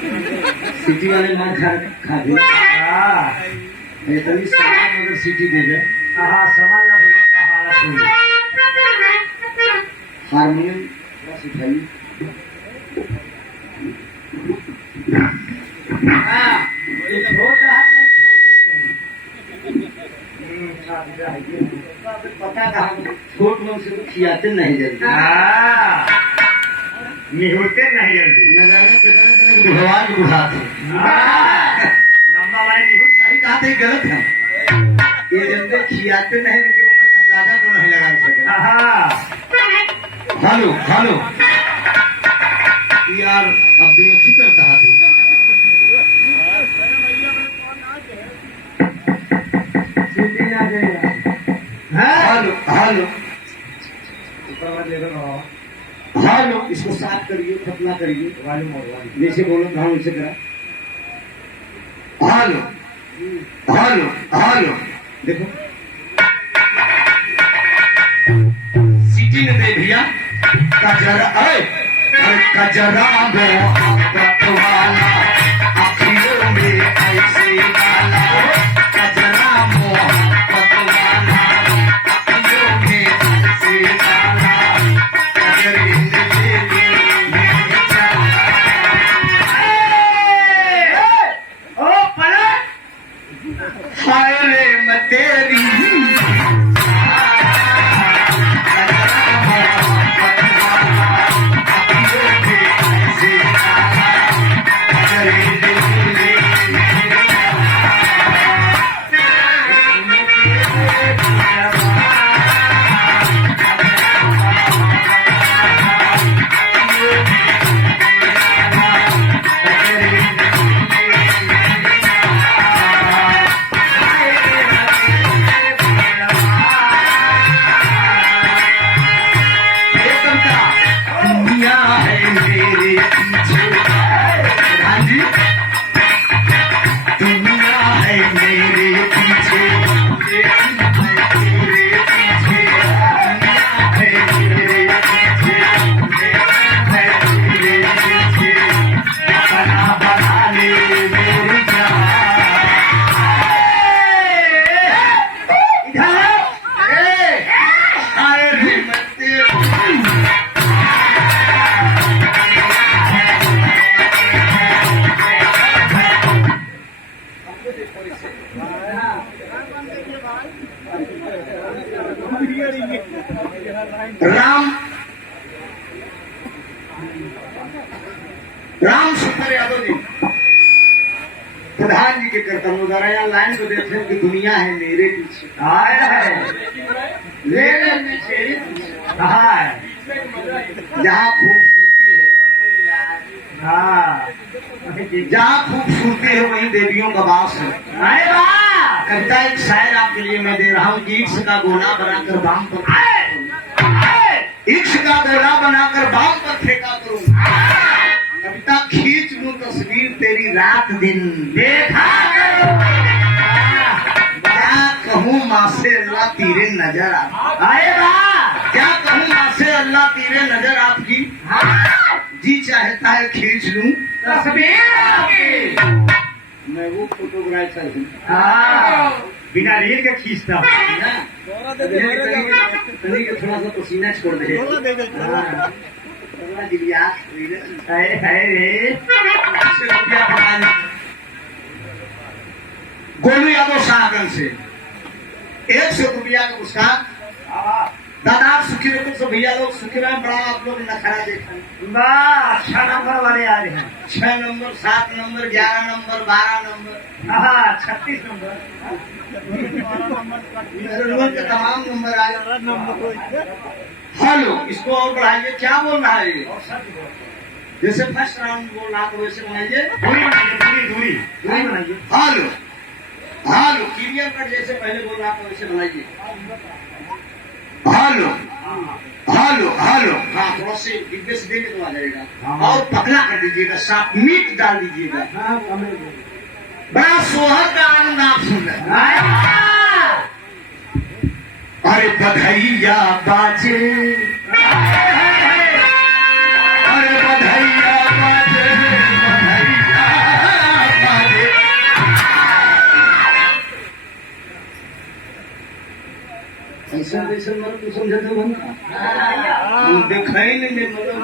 City वाले मार खा दे। ये तभी सामान अगर सिटी दे दे। हाँ सामान ना भैया का हालत हुई। हारमोनियम बस उठाइए। हाँ ये छोटा है पता कहा छोट लोग से तो खियाते नहीं जल्दी। निहुरते नहीं जल्दी। न जाने कितने भगवान के बुढ़ा थे। लंबा वाले निहुर सही कहा था, गलत है। ये जल्दी खियाते नहीं उनके उम्र का अंदाजा तो नहीं लगा सके। हेलो हेलो यार अब बेइज्जती करता है तू। हेलो हेलो हेलो इसको साफ करिए, खतना करिए। जैसे बोलो था वैसे करा। हेलो हेलो हेलो देखो सिटी ने दे दिया कजरा। अरे कजरा वाला आँखियों में ऐसे डाला। कजरा मोहब्बत वाला आँखियों में ऐसे डाला। कजरे ने ले ले चला। ओ पलट हाय रे मैं तेरी राम सुंदर यादव जी प्रधान जी के कर्तव्य द्वारा यहाँ लाइन को देते कि दुनिया है मेरे पीछे। आया है जहाँ खूबसूरती है, जहाँ खूबसूरती है वहीं देवियों का वास है। अरे वाह कविता एक शायर आपके लिए मैं दे रहा हूँ कि इक्ष का गोला बनाकर बाम पर इक्ष का गोला बनाकर बाम पर फेंका करूँ। कविता खींच लूं तस्वीर तेरी रात दिन देखा करो। क्या कहूँ माँ से अल्लाह तेरे नजर आप। अरे वाह क्या कहूँ माँ से अल्लाह तेरे नजर आपकी। जी चाहता है खींच लूं तस्वीर आपकी। मैं वो फोटोग्राफर हूँ। बिना रील के खींचता हूँ। थोड़ा सा पसीना छोड़ दे। गोलू यादव शाहगंज से 100 रुपया का पुरस्कार। दादा सुखी रहो सब भैया लोग सुखी रहे। बड़ा आप लोग नखरा देखा। वाह 6 नंबर वाले आ रहे हैं। 6 number 7 number 11 number 12 number 36 number के तमाम नंबर आए। हेलो इसको और बढ़ाइए। क्या बोल रहा है ये? जैसे फर्स्ट राउंड बोल रहा तो वैसे बनाइए। दूरी बनाइए। हेलो हेलो क्लियर कट जैसे पहले बोल रहा था वैसे बनाइए। हेलो हेलो हेलो हाँ थोड़ा से डिब्बे से देंगे तो आ जाएगा। और पतला कर दीजिएगा, साफ मीट डाल दीजिएगा। बड़ा सोहर का आनंद आप सुन रहे। अरे बधाइया बाजे, अरे बधाइया बाजे, बधाइया ऐसा वैसा मतलब तू समझते हो हम देखा ही नहीं मतलब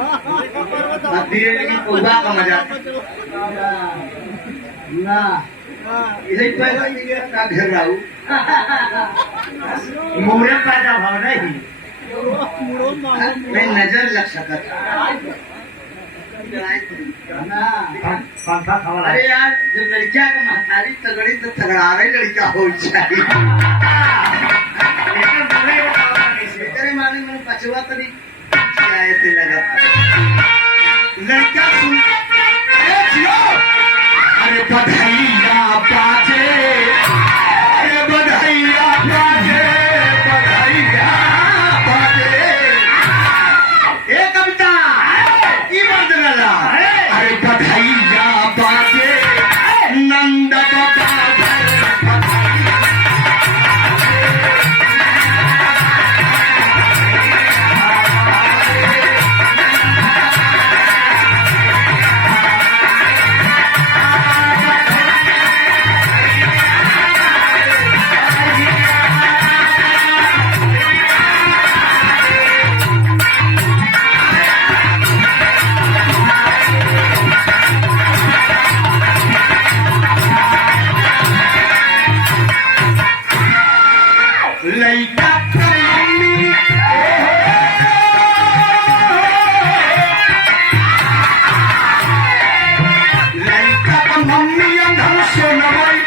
बात ये है कि पौधा का मजा ना इसे पैसा का घेर रहा हूँ मोरे पैदा भाव नहीं मैं नजर लग सका पंखा खवा अरे यार जब लड़किया का महतारी तगड़ी तो तगड़ावे लड़का हो चाहिए तेरे माने मैंने पचवा तरी आए थे लगा लड़का सुन अरे जियो अरे बधाइया बाजे अरे बधाइया बाजे बधाइया बाजे ए कविता की बदला अरे बधाइया बाजे नंद बाबा लइका का मम्मी लइका का मम्मी अंधन सोनवई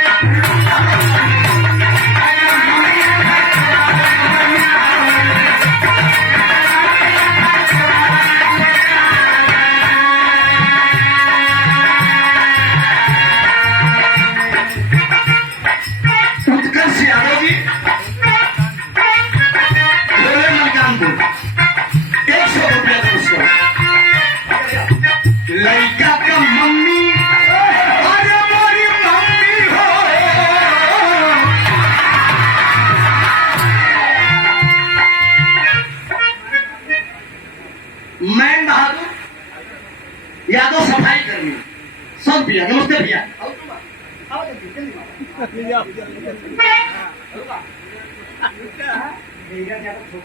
उत्कर्ष यादव जी लड़का का मम्मी अरे हमारी मम्मी हो मैं बहादुर यादव सफाई कर्मी सब भैया नमस्ते भैया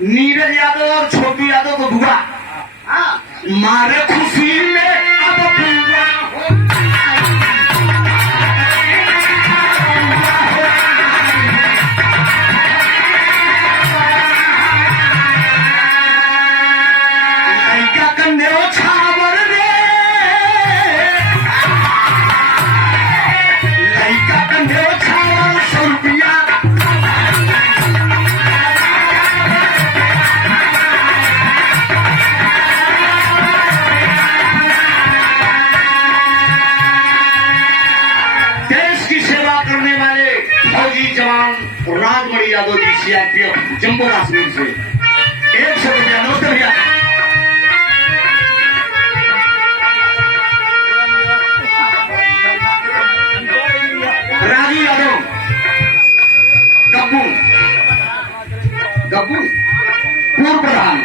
नीरज यादव और छोटू यादव को बुआ मारे खुशी में अब बुआ हो लड़का कन्ने छावर रे लड़का कन्ने छावर 100 रुपया जवान राजमणि यादव जी सीआरपीएफ जम्मू कश्मीर से 100 रुपया नमस्ते भैया राजू यादव गब्बू गब्बू पूर्व प्रधान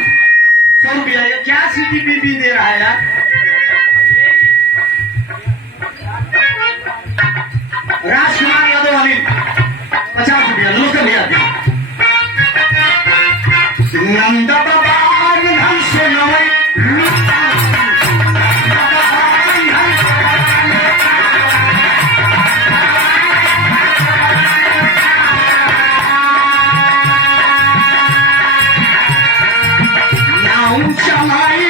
100 रुपया ये क्या सीटीपीपी दे रहा है यार राजकुमार यादव अनिल 50 रुपया नमस्ते भैया नंद बाबा धन से नवई नाउ चलाई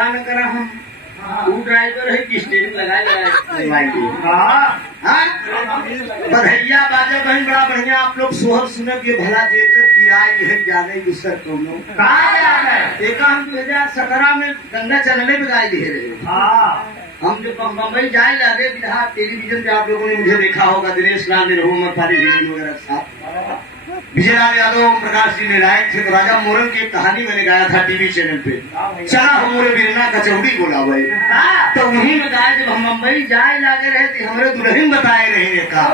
का न करा हम तू ड्राइवर है कि स्टेरिंग लगाए बधैया बाजे बहन बड़ा बढ़िया आप लोग सोहर सुने के भला देकर किराए है जाने दूसर कोनो एक हम 2017 में गंगा चलने में गाय दे रहे। हम जब बम्बई जाए लगे बिहार टेलीविजन पे आप लोगों ने मुझे देखा होगा, दिनेश लाल ने रघुमर पारी वगैरह साथ विजयलाल यादव ओम प्रकाश जी ने लायक थे। तो राजा मोरन की एक कहानी मैंने गाया था टीवी चैनल पे, चला हो मोरे बिरना कचौड़ी बोला भाई। तो वहीं में गाया जब हम मुंबई जाए लागे रहे थे हमारे दुल्हन बताए रहे का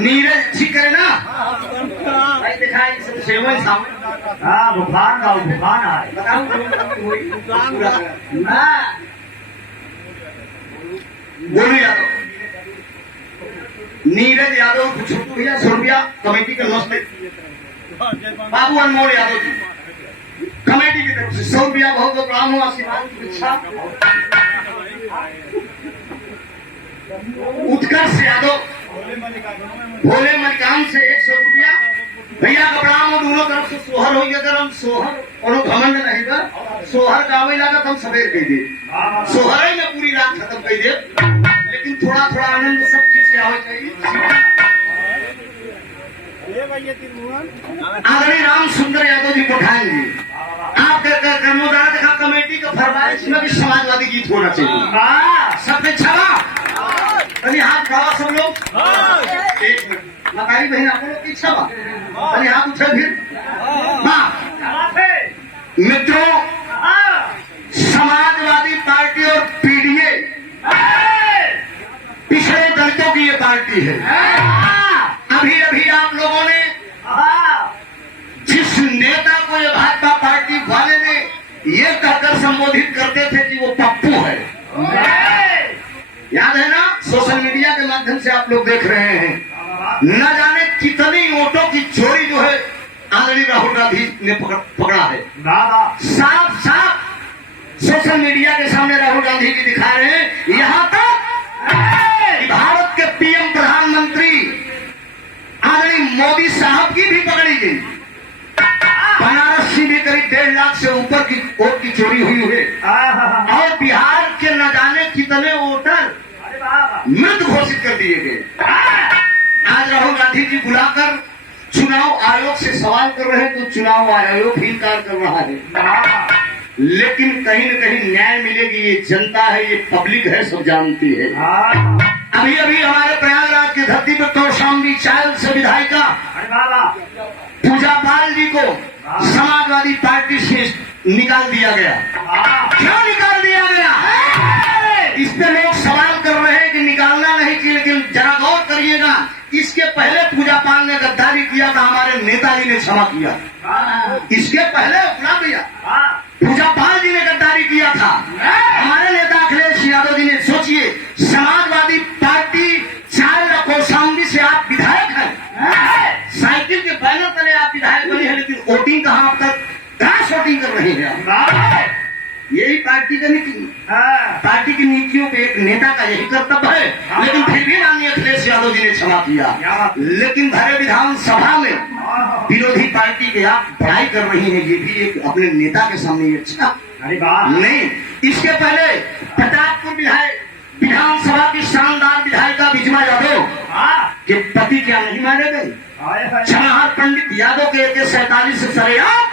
नीरज ठीक करे ना भाई दिखाई सेवन सामने बुखार का बुखार है बताऊं बोलू यादव नीरज यादव कुछ भैया 100 रुपया कमेटी के लॉस में बाबू अनमोल यादव जी कमेटी की तरफ से 100 रुपया बहुत बहुत प्रणाम हो आशीर्वाद की इच्छा। उत्कर्ष यादव भोले मलिकान से 100 रुपया भैया का प्रणाम हो दोनों तरफ से सोहर हो अगर हम सोहर और घमंड नहीं कर सोहर गावे लागत हम सवेर कह दे सोहर में पूरी रात खत्म कर दे, लेकिन थोड़ा थोड़ा आनंद सब चीज क्या हो चाहिए। आदरणीय राम सुंदर यादव जी कोठाएंगे आपके कर्मोदार देखा कमेटी का फरमाइश में भी समाजवादी गीत होना चाहिए सबने छवा अरे हाथ उठाओ सब लोग। एक मिनट मतारी बहन आप लोग की इच्छा बा अरे हाथ उठे फिर मित्रों समाजवादी पार्टी और पीडीए पिछड़े दलितों की ये पार्टी है। अभी अभी आप लोगों ने जिस नेता को ये भाजपा पार्टी वाले ने ये कहकर संबोधित करते थे कि वो पप्पू है, याद है ना? सोशल मीडिया के माध्यम से आप लोग देख रहे हैं न जाने कितनी वोटों की चोरी जो है आदरणीय राहुल गांधी ने पकड़ा है। साफ साफ सोशल मीडिया के सामने राहुल गांधी जी दिखा रहे हैं। यहाँ तक भारत के पीएम प्रधानमंत्री आदरणीय मोदी साहब की भी पकड़ी गई। बनारस से भी करीब 1.5 लाख से ऊपर की वोट की चोरी हुई है और बिहार के न जाने कितने वोटर अरे वाह मृत घोषित कर दिए गए। आज राहुल गांधी जी बुलाकर चुनाव आयोग से सवाल कर रहे हैं तो चुनाव आयोग भी इनकार कर रहा है। लेकिन कहीं न कहीं न्याय मिलेगी। ये जनता है, ये पब्लिक है, सब जानती है। अभी अभी हमारे प्रयागराज की धरती पर कौशाम्बी चायल से विधायिका अरे वाह पूजा पाल जी को समाजवादी पार्टी से निकाल दिया गया। क्यों निकाल दिया गया? इस पे लोग सवाल कर रहे हैं कि निकालना नहीं चाहिए, लेकिन जरा गौर करिएगा, इसके पहले पूजा पाल ने गद्दारी किया था, हमारे नेताजी ने क्षमा किया। इसके पहले अपना भैया पूजा पाल जी ने गद्दारी किया था, हमारे नेता अखिलेश यादव जी ने। सोचिए, समाजवादी पार्टी चायल कौशाम्बी से आप विधायक हैं, साइकिल के बैनर तले आप विधायक बने हैं, लेकिन वोटिंग कहाँ अब तक घास वोटिंग कर रहे हैं। यही पार्टी का नीति, पार्टी की नीतियों पे एक नेता का यही कर्तव्य है। लेकिन फिर भी माननीय अखिलेश यादव जी ने क्षमा किया। लेकिन भरे विधानसभा में विरोधी पार्टी के आप बड़ाई कर रही हैं, ये भी एक अपने नेता के सामने अच्छा अरे वाह नहीं। इसके पहले प्रतापपुर विधानसभा की शानदार विधायिका विजमा यादव के पति क्या नहीं मारे गए? चमहार पंडित यादव के AK-47 से सरेआम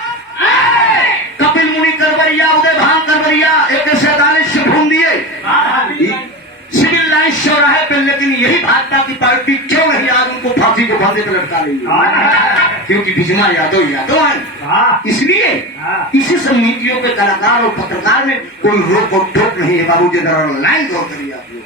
कपिल मुनि करवरिया, उदय भान करवरिया AK-47 से ढूंढ दिए सिविल लाइन चौराहे पे। लेकिन यही भाजपा की पार्टी क्यों नहीं आज उनको फांसी को फंदे पर लटका रही है? क्योंकि विजमा यादव यादव है, इसलिए इसी सब नीतियों पे कलाकार और पत्रकार में कोई रोक और टोक नहीं है। बाबू जी जरा लाइन गौर करिए आप लोग।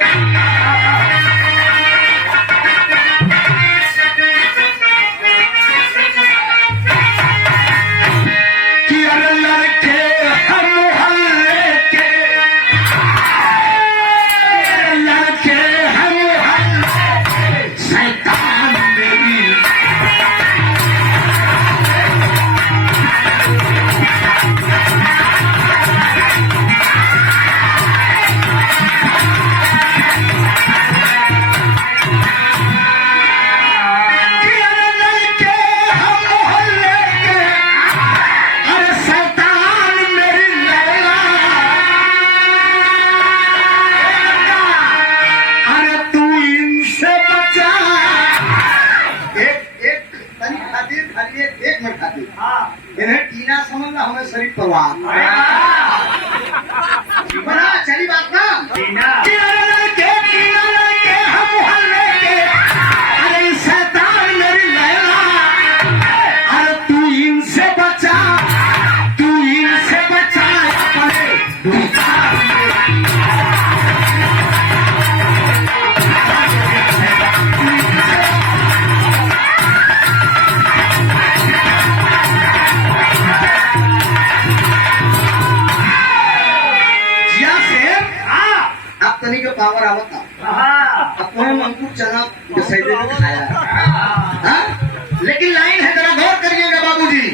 इन्हें टीना समझना, हमें शरीफ परवाह बना चली बात ना। हम मोहल्ले के, अरे शैतान मेरी लैला, अरे तू इनसे बचा, तू इनसे बचा अपने पावर आवता अपने अंकुर चना सैदे में खाया। लेकिन लाइन है, जरा गौर करिएगा बाबूजी।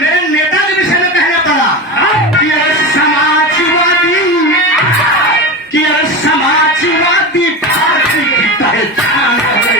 मेरे नेता के विषय में कहना पड़ा कि अरे समाजवादी पार्टी की पहचान है।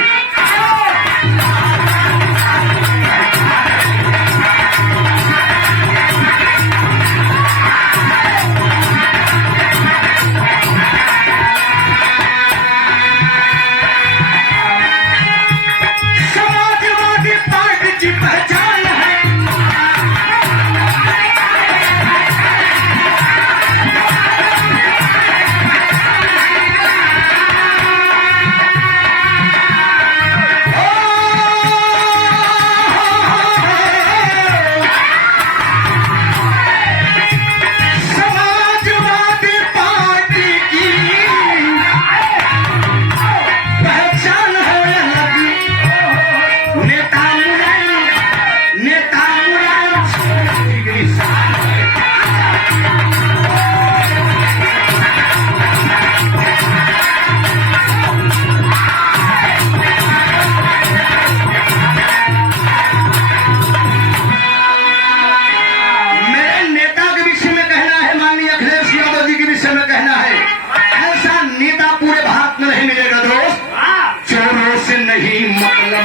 नहीं मतलब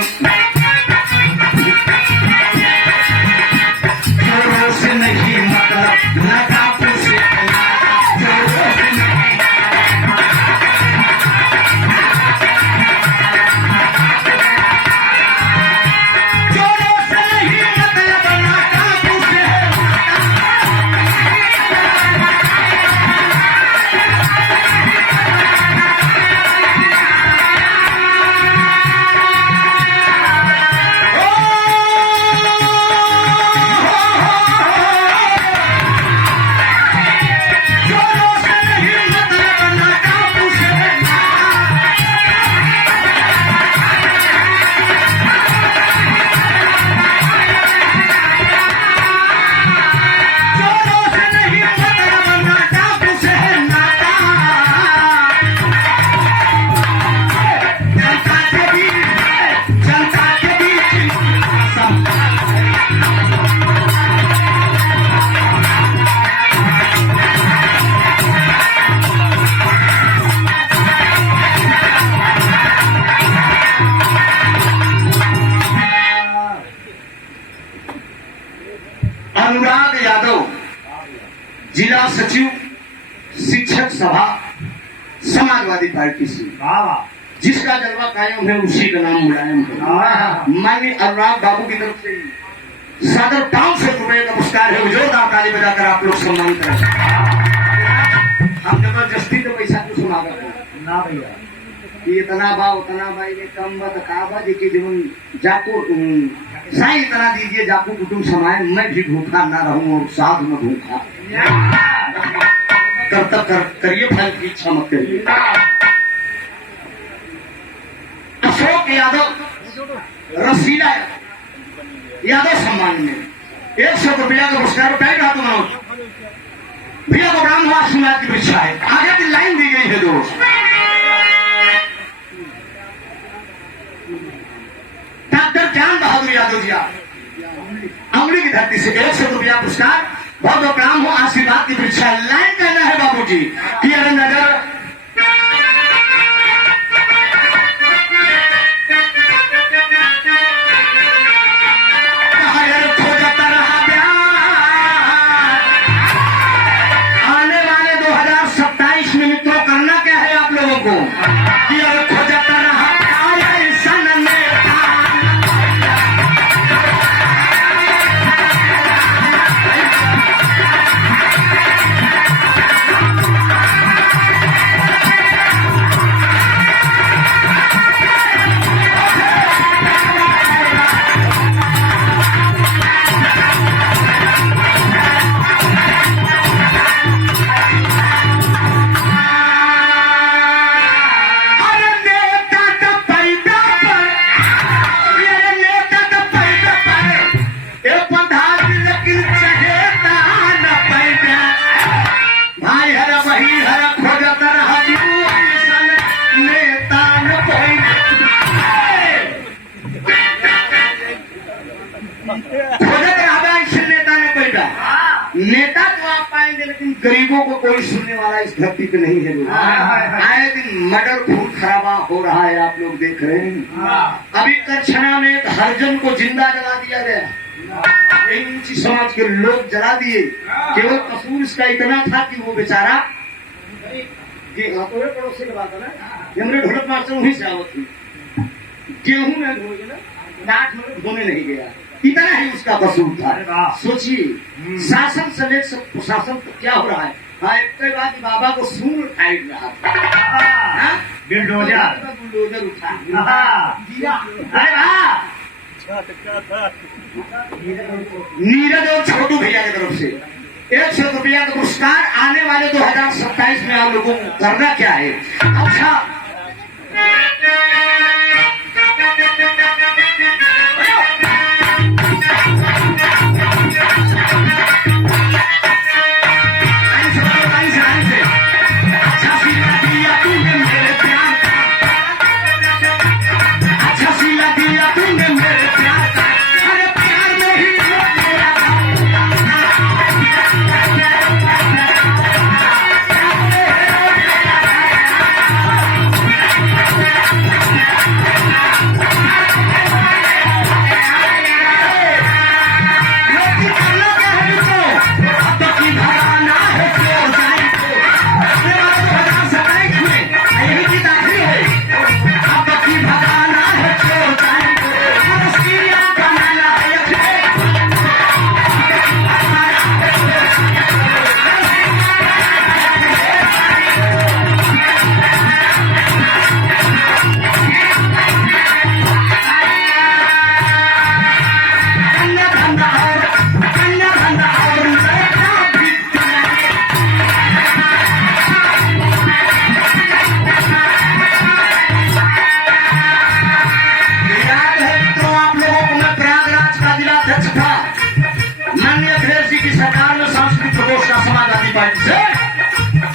जिला सचिव शिक्षक सभा समाजवादी पार्टी से, जिसका जलवा कायम है उसी का नाम मुलायम है। माननीय अनुराग बाबू की तरफ से सादर 500 रुपए का पुरस्कार है। जोरदार ताली बजाकर आप लोग सम्मान करें। हम जबरदस्ती तो पैसा कुछ मांगा ना भैया, कि इतना बा उतना बा, ये कम बा तो का बा, देखिए जीवन जाको साई इतना दीजिए जाको कुटुंब समाए, मैं भी भूखा ना रहूं और साधु में भूखा करिए, फल की इच्छा मत करिए। अशोक यादव रसीला यादव सम्मान में 100 रुपया का पुरस्कार पैक रहा। मनोज भैया को ब्राह्मण आशीर्वाद की परीक्षा है। आगे की लाइन दी गई है दोस्त। डॉक्टर ज्ञान बहादुर यादव जी अमली की धरती से 100 रुपया पुरस्कार। बहुत ब्राह्मण आशीर्वाद की परीक्षा है। लाइन कहना है बाबू जी कि अगर नगर नेता तो आप पाएंगे, लेकिन गरीबों को कोई सुनने वाला इस धरती पे नहीं है। आए दिन मर्डर खून खराबा हो रहा है, आप लोग देख रहे हैं। अभी करछना में एक हरिजन को जिंदा जला दिया गया। यही ऊंची समाज के लोग जला दिए। केवल कसूर इसका इतना था कि वो बेचारा पड़ोसी का बात है ना, हमने ढोलक मास्टर वहीं से आवत थी, गेहूं में धोए ना, डांट में धोने नहीं गया, इतना ही उसका कसूर था। सोचिए शासन से लेकर प्रशासन तो क्या हो रहा है। हाँ, एक बात बाबा को सूर टाइट रहा था, बुलडोजर उठा। नीरज और छोटू भैया की तरफ से 100 रुपया का पुरस्कार। आने वाले 2027 में आप लोगों को करना क्या है। अच्छा,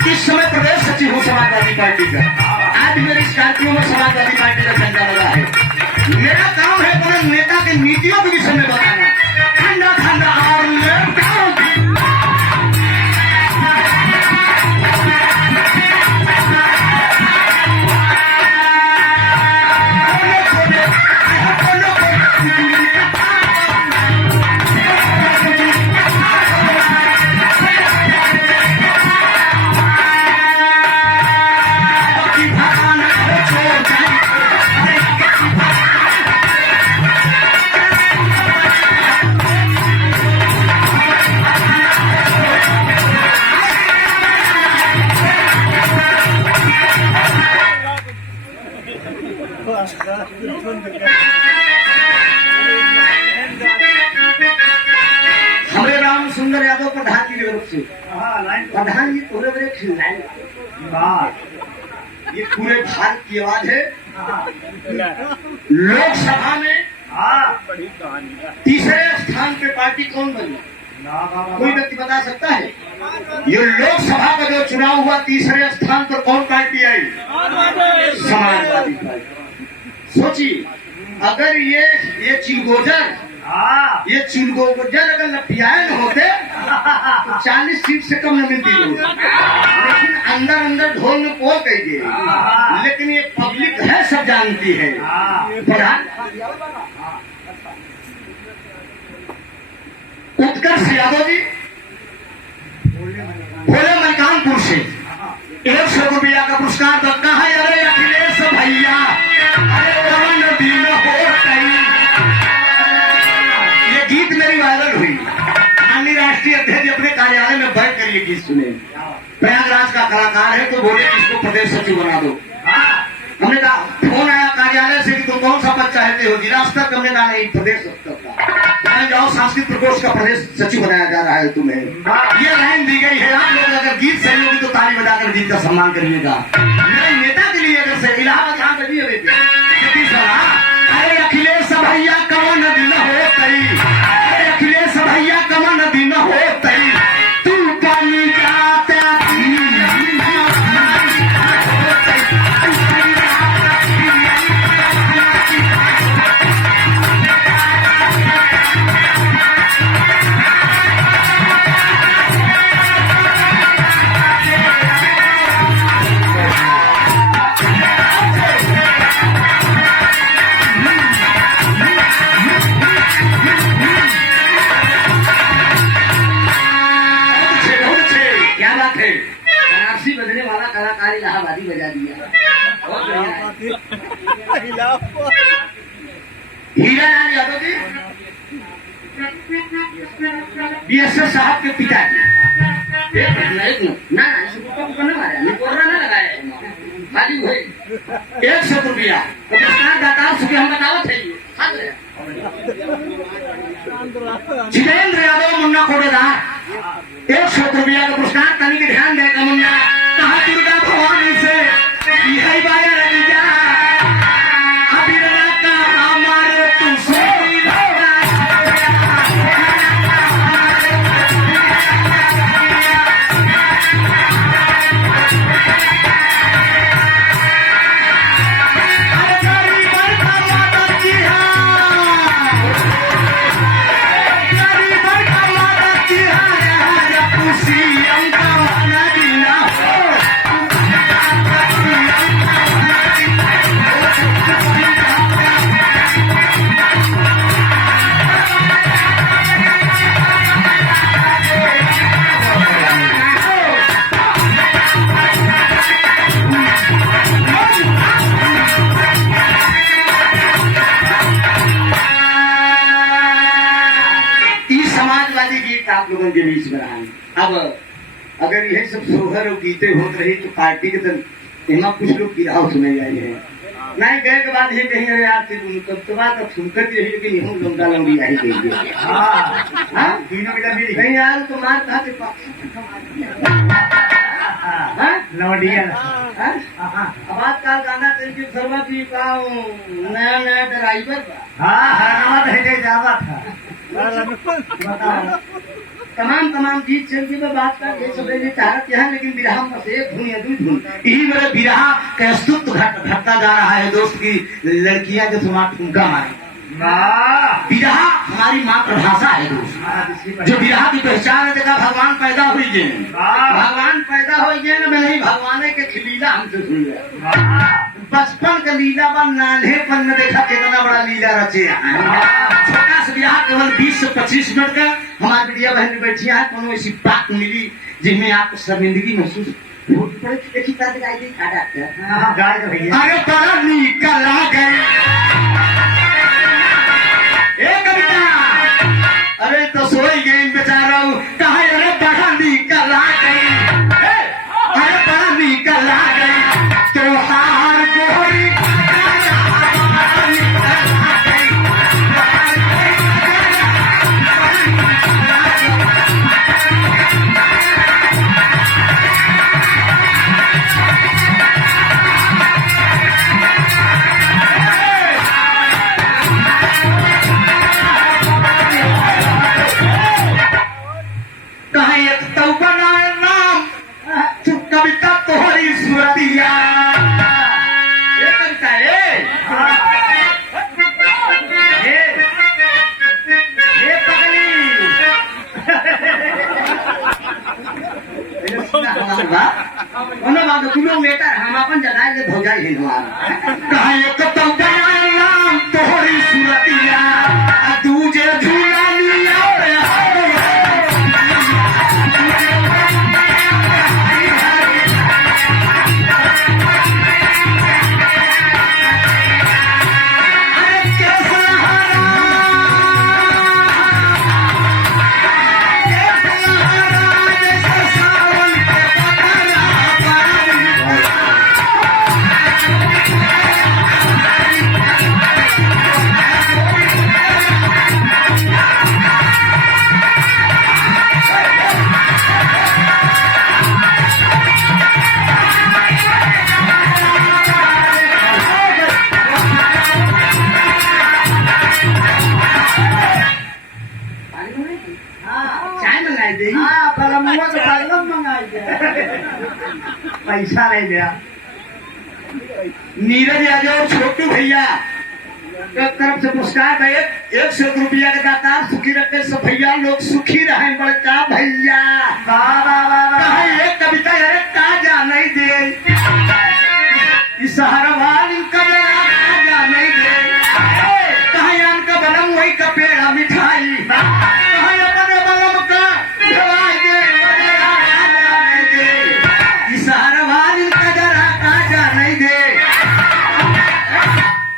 इस समय प्रदेश सचिव हूँ समाजवादी पार्टी का। आज मेरी स्कॉर्पियो में समाजवादी पार्टी का झंडा लगा है। मेरा काम है अपने नेता के नीतियों के विषय में बताना। ठंडा ठंडा और से हाँ लाइन प्रधान जी पूरे बड़े खिलाए वाह ये पूरे भारत की आवाज है। हाँ लोकसभा में हाँ तीसरे स्थान पे पार्टी कौन बनी? कोई व्यक्ति बता सकता है? ये लोकसभा का जो चुनाव हुआ तीसरे स्थान पर कौन पार्टी आई? समाजवादी पार्टी। सोचिए अगर ये चिलगोजर हाँ ये चिलगोजर अगर लपियाए न होते तो 40 सीट से कम न मिलती लोग। लेकिन अंदर अंदर ढोल में पोल कही गई। लेकिन ये पब्लिक है, सब जानती है। हाँ प्रधान उत्कर्ष यादव जी बोले मलकानपुर से 100 रुपया का पुरस्कार दक्का है। अरे अखिलेश भैया अरे कवन दिन हो गई। ये गीत मेरी वायरल हुई। माननीय राष्ट्रीय अध्यक्ष अपने कार्यालय में बैठ कर ये गीत सुने। प्रयागराज का कलाकार है तो बोले इसको प्रदेश सचिव बना दो। हमने कहा फोन आया कार्यालय से कि तुम कौन सा पद चाहते हो? जिला स्तर का? हमने कहा नहीं, प्रदेश स्तर का। जाओ सांस्कृतिक प्रकोष्ठ का प्रदेश सचिव बनाया जा रहा है तुम्हें। ये लाइन दी गई है। आप लोग अगर गीत सही होगी तो ताली बजाकर गीत का सम्मान करिएगा। मेरे नेता के लिए अगर सही इलाहाबाद यहाँ बजी है अरे अखिलेश भैया कवन दिन हो तई, अरे अखिलेश भैया कवन दिन हो तई, तू कहीं जाते बजने वाला कलाकार इलाहाबादी बजा दिया। हीरालाल यादव जी बीएसएफ साहब के पिताजी ना लगाया खाली हुई 100 रुपया पुरस्कार दाता उसके हम बतावत है। जितेंद्र यादव मुन्ना कोटेदार 100 रुपया का पुरस्कार। तनिक ध्यान देगा मुन्ना कहा दुर्गा भवानी से यही बाया रही जा अभिनय का हमारे तुझसे आप लोगों के बीच में आए। अब अगर यही सब सोहर और गीते होते रही तो पार्टी के तो यहाँ कुछ लोग गिराव सुने जाए हैं। नहीं गए के बाद ये कहीं अरे आप तो बात अब सुनकर के यही लेकिन यूं लौंडा लौंडी आई गई कहीं यार तो मार कहा लौंडिया आवाज काल गाना तरीके सर्वा की का नया नया ड्राइवर जावा था तमाम गीत चल के बात का ये सब चाहत यहाँ। लेकिन बिरहा में से एक धुन या दो धुन यही मेरे बिरहा का स्तुत्व घटता जा रहा है। दोस्त की लड़कियां जो तुम्हारा ठुमका मारे बिरहा हमारी मातृभाषा है दोस्त। जो बिरहा की पहचान है देखा भगवान पैदा हुई जे भगवान पैदा हो गए ना नहीं भगवान के खिलीला हमसे सुन रहे। बचपन का लीला बा नान्हेपन में देखा कितना बड़ा लीला रचे। छोटा सा बिरहा केवल 20 से 25 मिनट का हमारी बिटिया बहन बैठी है। कोनो ऐसी बात मिली जिनमें आपको शर्मिंदगी महसूस अरे बड़ा निकला गए कविता अरे तो सोई गई बेचारा कहा अरे बड़ा निकला गई अरे बड़ा निकला गई त्योहार गोरी दिली हमारा कहा एक तो नाम तोहरी सूरतिया दूजे झूला लिया पैसा ले गया नीरज यादव छोटू भैया एक तरफ से पुरस्कार है 100 रुपया के दातार सुखी रखे सब भैया लोग सुखी रहे बड़का भैया कहा एक कविता है का जाने दे इस हरवाल का जाने दे कहा यान का बलम वही का पेड़ा मिठाई कहा अपने बलम का दवाई दे जाने दे इस हरवाल का जरा का जाने दे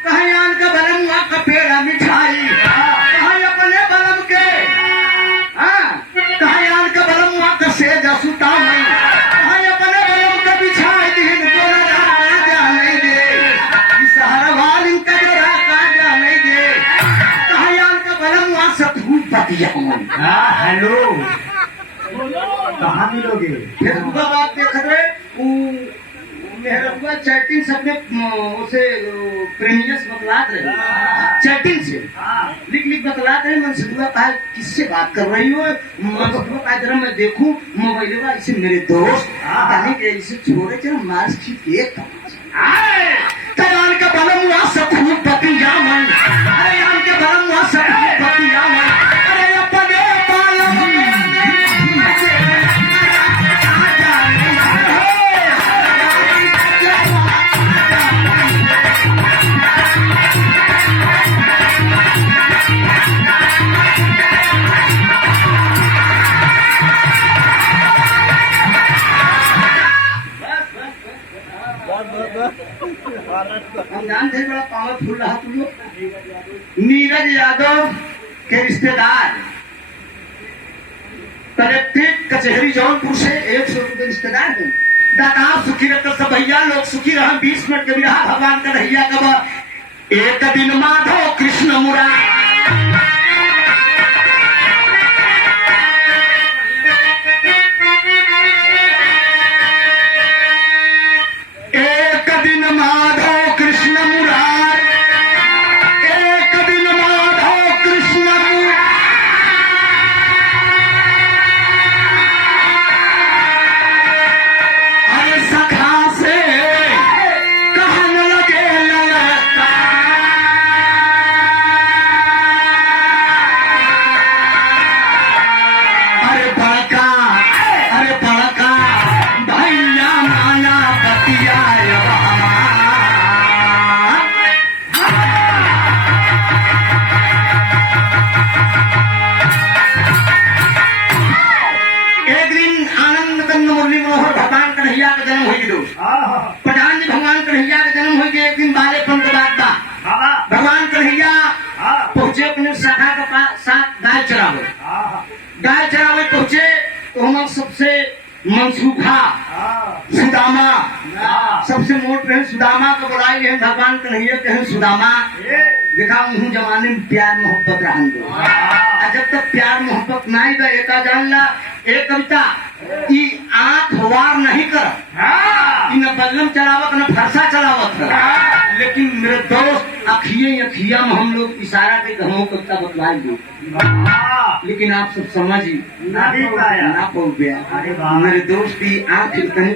कहयान का बलम वहाँ का पेड़ा मिठाई कहा अपने बलम के कहयान का बलम वहाँ का सेजा सुता नहीं कहा अपने बलम का बिछाई दिन बोला जाने दे इस हरवाल इनका जरा का जाने दे कहयान का बलम वहाँ से धूप बतिया हेलो कहाँ मिलोगे फेसबुक का बात देख रहे मेहरबा चैटिंग सबने उसे प्रेमियस बतलात रहे चैटिंग से लिख बतलात रहे मन सिद्धुआ कहा किससे बात कर रही हो मन सिद्धुआ कहा जरा मैं देखूं मोबाइल में इसे मेरे दोस्त कहीं के इसे छोड़े जरा मार्स ठीक एक तयान का बलम हुआ सब खूब पति जामन अरे यान के बलम हुआ सब खूब पति जामन अरे अपने हम जानते हैं बड़ा पावरफुल रहा तुम लोग नीरज यादव के रिश्तेदार कलेक्ट्रेट कचहरी जौनपुर से 100 रुपये रिश्तेदार हैं दातार सुखी रखकर सब भैया लोग सुखी रहा 20 मिनट के बिना भगवान का रहिया कब एक दिन माधव कृष्ण मुरारी प्रधान जी भगवान कन्हैया का जन्म हो गया एक दिन बालेपन के बाद भगवान कन्हैया पहुंचे अपने शाखा के साथ गाय चरावे पहुंचे तो हम सबसे मनसूखा सुदामा सबसे मोट रहे सुदामा को बुलाई है भगवान कन्हैया कहे सुदामा देखा उन जमाने में प्यार मोहब्बत रहन दो जब तक प्यार मोहब्बत नहीं बा एक जान ला एक कविता आंख वार नहीं कर न बल्लम चलावत न फरसा चलावत लेकिन मेरे दोस्त अखिया में हम लोग इशारा के हमों कविता बतलाएंगे लेकिन आप सब समझ ना पहुंच गया मेरे दोस्त की आंख कहीं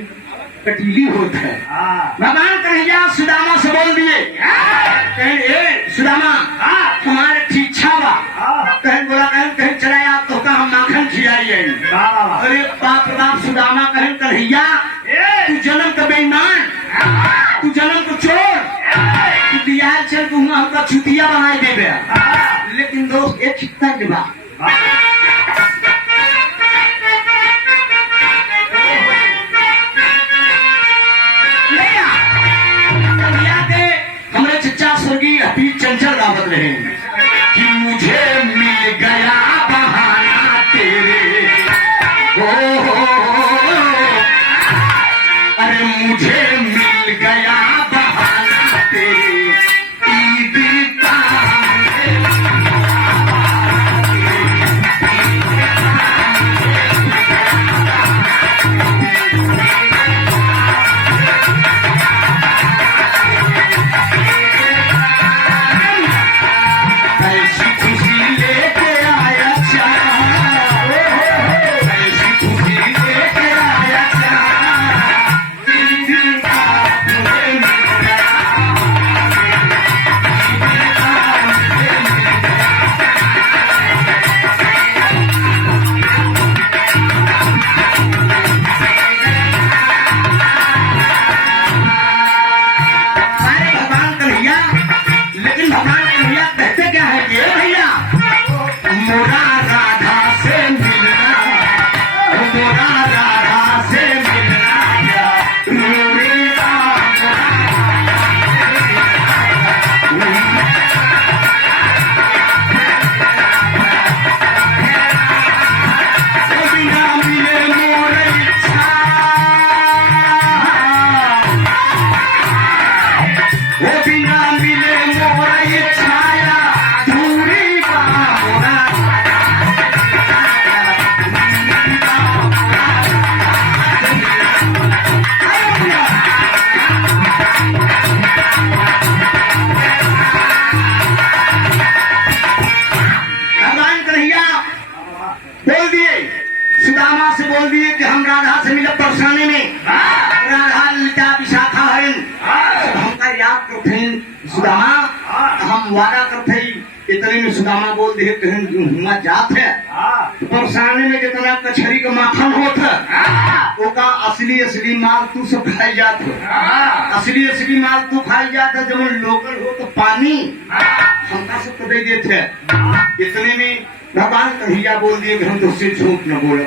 कटीली होता है भगवान कन्हैया सुदामा से बोल दिए सुदामा तुम्हारे इच्छा बा कहीं बोला कहीं चलाए आप तो हम माखन खिलाइए अरे बाप बाप सुदामा कहीं कन्हैया तू जन्म का बेईमान तू जन्म को तू हमका चुतिया बनाई देबे। लेकिन दोस्त एक चित्ता के बात हमारे चचा स्वर्गीय हफीज चंचल गावत रहे कि मुझे मिल गया बहाना तेरे हो, अरे मुझे मिल गया बहाना तेरे ईद का ऐसी खुशी लेके आया चाह, ऐसी खुशी लेके आया चाह, ईद का मुझे मिल गया, ईद का मुझे मिल गया। अरे भगवान कन्हैया, लेकिन भगवान कन्हैया कहते क्या है कि भैया मोरा राधा से मिलना, मोरा राधा से मिलना क्या रूरी का बिना मिले मोर इच्छा, वो बिना मिले मोर छाया दूरी बा मोरा भगवान कन्हैया बोल दिए, सुदामा से बोल दिए कि हम राधा से मिले परसाने में, राधा ललिता विशाखा हरिण हमका याद करते सुदामा, हम वादा करते इतने में सुदामा बोल दिए कहीं हुआ जात है परसाने में जितना कचहरी का माखन होता ओका असली असली माल तू सब खाई जात हो, असली असली माल तू खाई जाता, जब लोकल हो तो पानी हमका सब तो दे देते। इतने में भगवान कन्हैया बोल दिए कि हम तो उससे झूठ न बोले,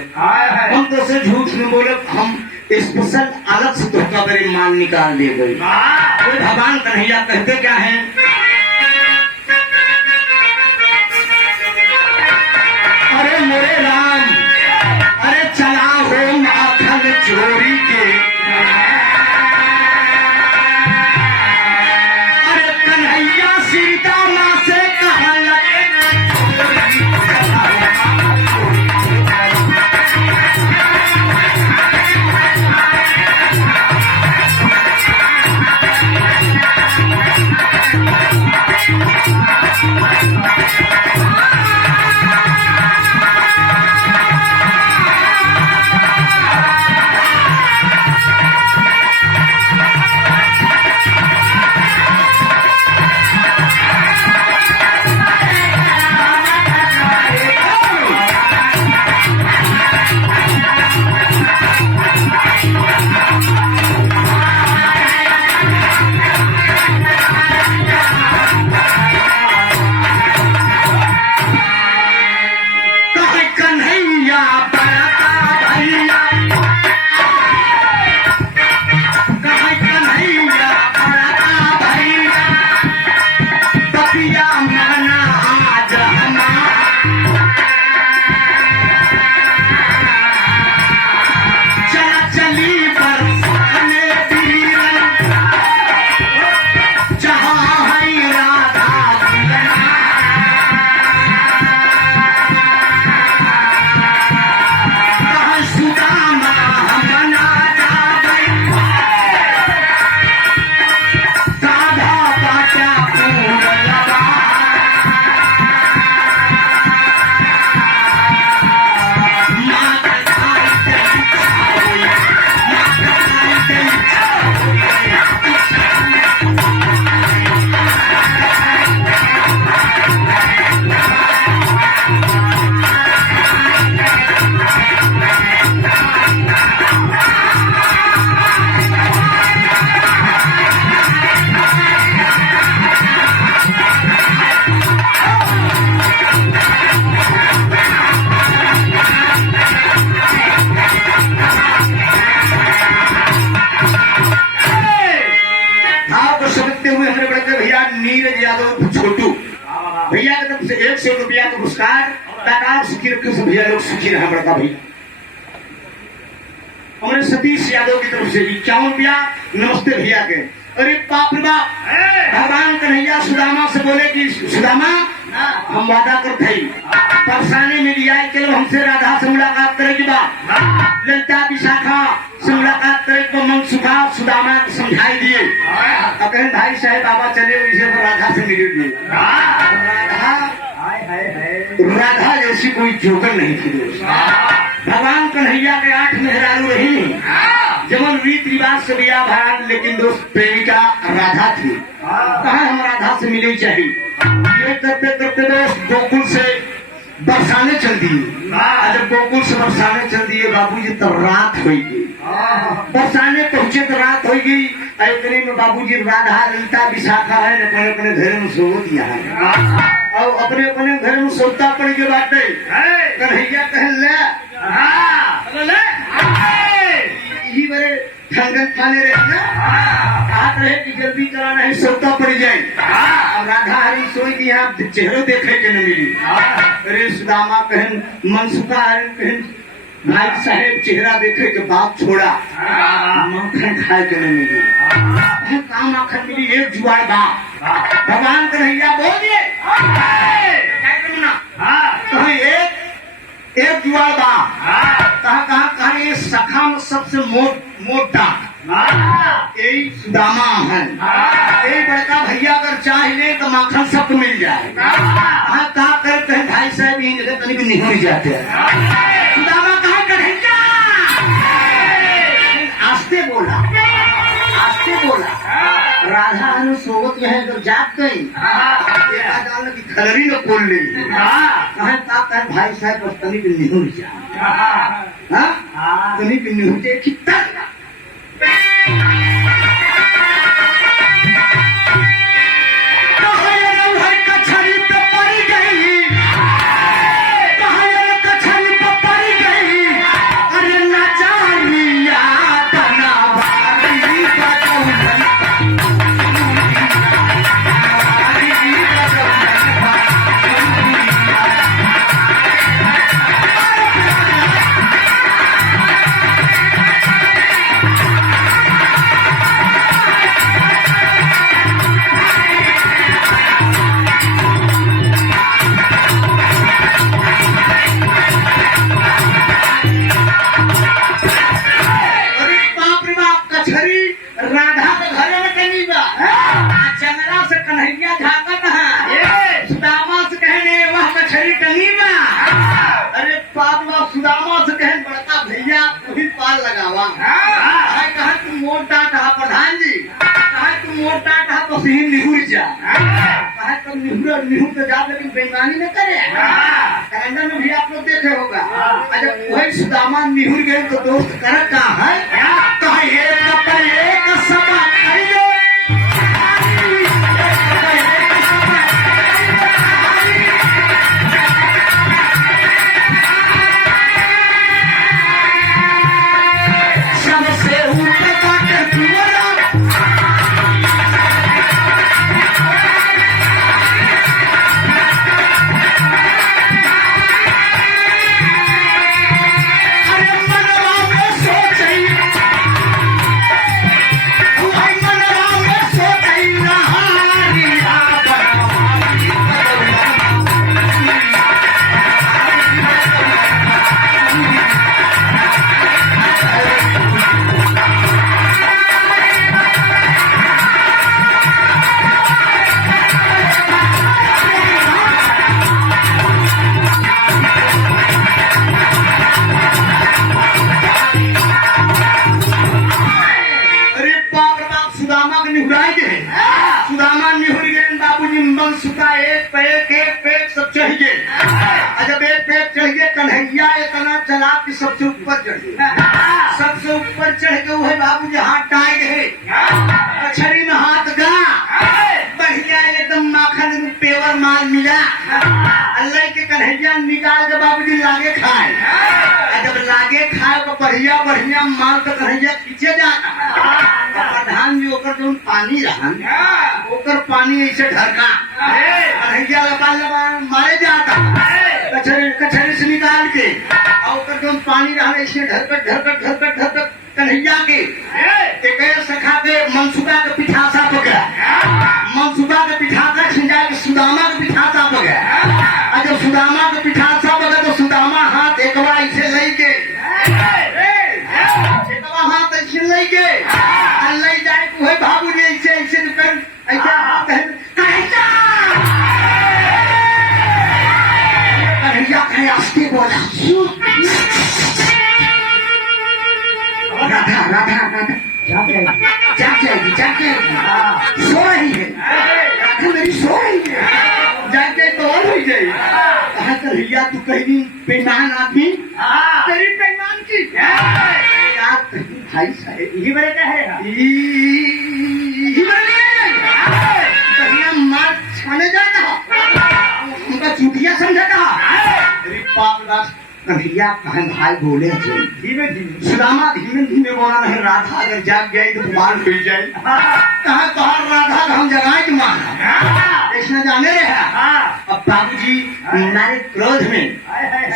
हम तो उससे झूठ न बोले, हम स्पेशल अलग से धोखा करे माल निकाल दे गई। तो भगवान कन्हैया कहते क्या है, अरे मोरे राम, अरे चला हो माखन चोरी के, अरे कन्हैया सीता माँ से कहा लगे तरफ से 100 रुपया का पुरस्कार। टाटा सुखी रखे सब भैया लोग सुखी रहा बड़का भैया। हमने सतीश यादव की तरफ से 51 रुपया। नमस्ते भैया के। अरे बाप रे बाप, भगवान कन्हैया सुदामा से बोले कि सुदामा हम वादा करते हैं परसाने में लिया चलो हमसे राधा से मुलाकात करेगी बात ललिता विशाखा से मुलाकात करे तो मन सुखा सुदामा को समझाई दिए। अब कहें भाई साहब बाबा चले इसे राधा से मिलेगी। राधा जैसी कोई जोकर नहीं थी। भगवान कन्हैया के 8 मेहरारू रही जमन रीत रिवाज से बिया भाई, लेकिन दोस्त प्रेमिका राधा थी। कहा हम राधा से मिले चाहिए। ये करते करते दोस्त गोकुल से बरसाने चल दिए। जब गोकुल से बरसाने चल दिए बाबूजी तब रात हो गई। बरसाने पहुंचे तो रात हो गई। इतने में बाबूजी राधा ललिता विशाखा है अपने अपने घर में सो दिया है और अपने अपने घर में सोता पड़ के बात कन्हैया कह ले यही बड़े ठंगन खाने रहे ना हाथ रहे कि जल्दी कराना है सोता पड़ जाए। अब राधा हरी सोई की यहाँ चेहरे देखे के न मिली। अरे सुदामा कहन मनसुखा हरण कहन भाई साहेब चेहरा देखे के बाप छोड़ा माखन खाए के न मिली। कहा माखन मिली एक जुआर बाप। भगवान कन्हैया बोल दिए एक जुआर बाप। कहा ये सखा में सबसे मोटा यही सुदामा है। यही बड़का भैया अगर चाहिए तो माखन सबको मिल जाए। कहा करते हैं भाई साहब ये जगह कहीं भी नहीं हो जाते हैं। सुदामा कहा कन्हैया आस्ते बोला राधा हनु सोवत में है तो जाग गई की खलरी ने खोल ली। कहा भाई साहब बस कहीं भी नहीं हो जाए। कहीं भी नहीं हो जाए कितना सुदामा से कहें बड़का भैया वही पार लगावा। कहा तुम मोटा कहा प्रधान जी कहा तुम मोटा कहा तो सही निहुर जा। कहा तुम निहुर तो जा लेकिन बेईमानी न करे। कैलेंडर में भी आप लोग देखे होगा जब वही सुदामा निहुर गए तो दोस्त कर कहा है कहा एक सभा करिए सुदामा निहुर गए बाबूजी मन सुखा एक पैक सब चाहिए। जब एक पैक चाहिए कन्हैया इतना चला कि सबसे ऊपर चढ़ गए। सबसे ऊपर चढ़ के वह बाबूजी हाथ टाइट है कचहरी में हाथ गा बढ़िया एकदम माखन पेवर माल मिला। अल्लाह के कन्हैया निकाल के बाबूजी लागे खाए। जब लागे खाए तो बढ़िया बढ़िया माल तो कन्हैया पीछे जाता। प्रधान जी ओकर जो पानी रहा ओकर पानी ऐसे ढरका कन्हैया लबा मारे जाता कचहरी से निकाल के और ओकर जौन पानी रहा ऐसे ढरकट कन्हैया के एक सखा के मनसुबा के पिठासा पकड़ा मनसुबा के पिठासा छिंजा के सुदामा के पिठासा पकड़ा और जब सुदामा के पिठासा पकड़ा तो सुदामा हाथ एकवा ऐसे ले के एकवा हाथ ऐसे ले के और ले जाए तो है बाबू जी ऐसे ऐसे कर ऐसे कन्हैया कहे आस्ते बोला राधा राधा राधा जाग जाएगी सो रही है राधा मेरी सो रही है जाग जाए तो और हो जाए कहा कन्हैया तू कहीं बेईमान आदमी तेरी बेईमान की यार भाई साहब यही बड़े का है यही बड़े कन्हैया मार छाने जाएगा उनका चूतिया समझेगा अरे बाप दास कन्हैया कहे भाई बोले धीमे धीमे सुदामा धीमे धीमे बोला नहीं राधा अगर जाग गई तो बीमार हो जाए कहा कहा राधा हम जगाए कि माना ऐसा जाने रहे अब बाबूजी हमारे क्रोध में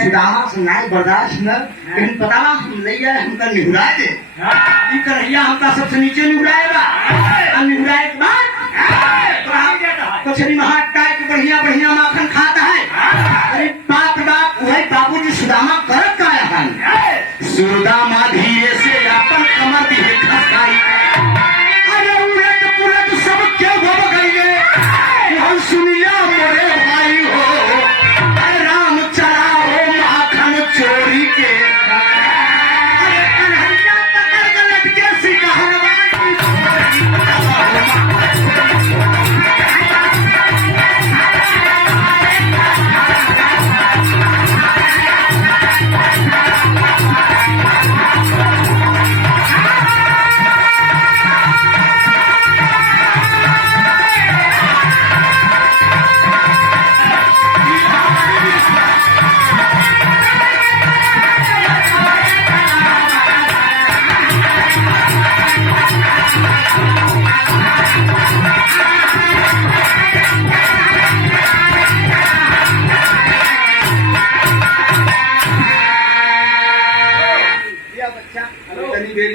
सुदामा से नाई बर्दाश्त न कहीं पता हम ले आए हमका निहुरा दे कन्हैया हमका सबसे नीचे निहुराएगा निहुराए के बाद कचहरी में हाथ टाइट के बढ़िया बढ़िया माखन खाता है अरे बाप बाप वही बाबूजी सुदामा करत का है सुदामा धीरे से अपन कमर भी खसाई अरे उलट पुलट सब क्या हो गई हम सुनिया मोरे भाई हो अरे राम चला हो माखन चोरी के अरे कन्हैया पकड़ के लटके सिकहरवा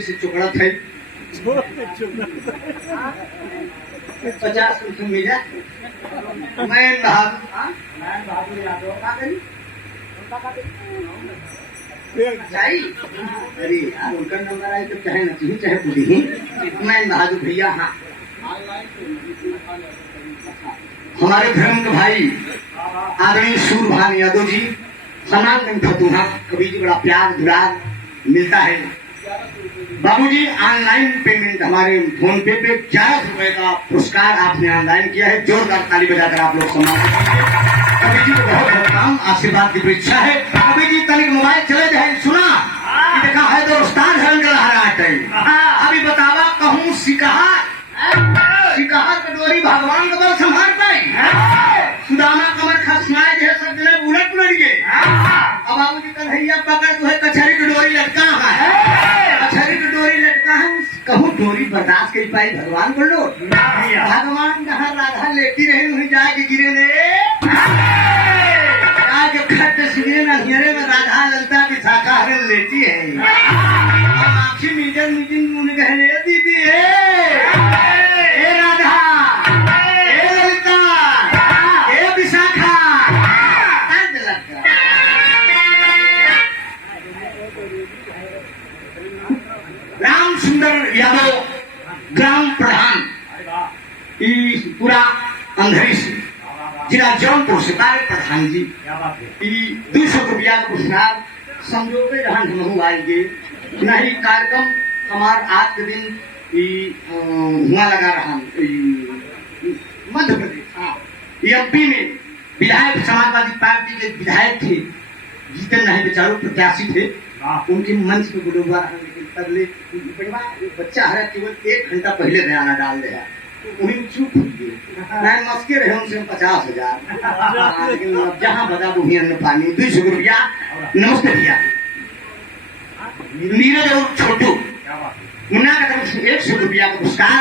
से चुकड़ा थे 50 रुपये मिला मैं अरे यार उनका नंबर आए तो चाहे नची चाहे बुढ़ी ही मैं बहादुर भैया हाँ हमारे धर्म के भाई आदरणीय सूरभान यादव जी सम्मान फतूहा कभी जी बड़ा प्यार दुलार मिलता है बाबूजी ऑनलाइन पेमेंट हमारे फोन पे 11 रुपए का पुरस्कार आपने ऑनलाइन किया है जोरदार ताली बजाकर आप लोग सम्मान कभी जी को बहुत बहुत काम आशीर्वाद की परीक्षा है कभी जी तनिक मोबाइल चले जाए सुना कि देखा है तो उस्ताद हरण कर रहा है अभी बतावा कहूँ सिकहा के डोरी भगवान का बल संभाल पाई सुदामा कमर खसनाए जो सब जने उलट पलट गए अब बाबूजी कन्हैया पकड़ तो है कचहरी की डोरी लटका है कचहरी की डोरी लटका है कहूँ डोरी बर्दाश्त कर पाई भगवान को लो भगवान जहाँ राधा लेटी रही वहीं जाके गिरे ने जाके खट सिरे में अंधेरे में राधा ललता की शाखा हरण लेटी है आखिर मीजन मीजिन मुन कहने दीदी ए राधा ए ललिता ए विशाखा राम सुंदर यादव ग्राम प्रधान पूरा अंधेरी से जिला जौनपुर से कार्य प्रधान जी 200 रुपया का पुरस्कार समझोगे जहाँ हम आएंगे नहीं कार्यक्रम हमार आज के दिन हुआ लगा रहा मध्य प्रदेश एमपी में विधायक समाजवादी पार्टी के विधायक थे जीतन नहीं बेचारो प्रत्याशी थे उनके मंच पे बुलवा रहा लेकिन पहले बच्चा हरा केवल 1 घंटा पहले बयाना डाल दिया उन्हीं चुप हो गए मैं मस्के रहे उनसे 50,000 लेकिन जहाँ बता वही अन्न पानी 200 रुपया नमस्ते भैया नीरज और छोटू मुन्ना का तरफ से 100 रुपया का पुरस्कार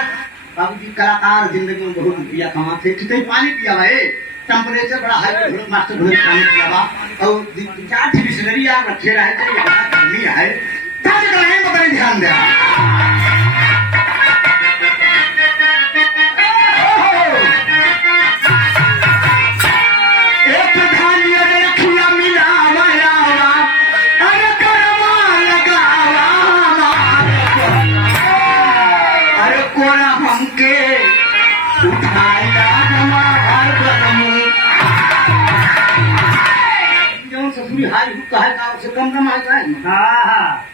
बाबूजी कलाकार जिंदगी में बहुत रुपया कमाते कितने पानी पिया भाई टेम्परेचर बड़ा हाई मास्टर भोले पानी पिया बा और चार टी बिस्लरी यार रखे रहे थे ये बड़ा गर्मी है ताकि कराए बताने ध्यान दे एक धानी रखिया मिला मायावा अरे करवा लगावा अरे कोरा हमके उठाया हमार बदमू जौन ससुरी हाई कहे का से कम न मार है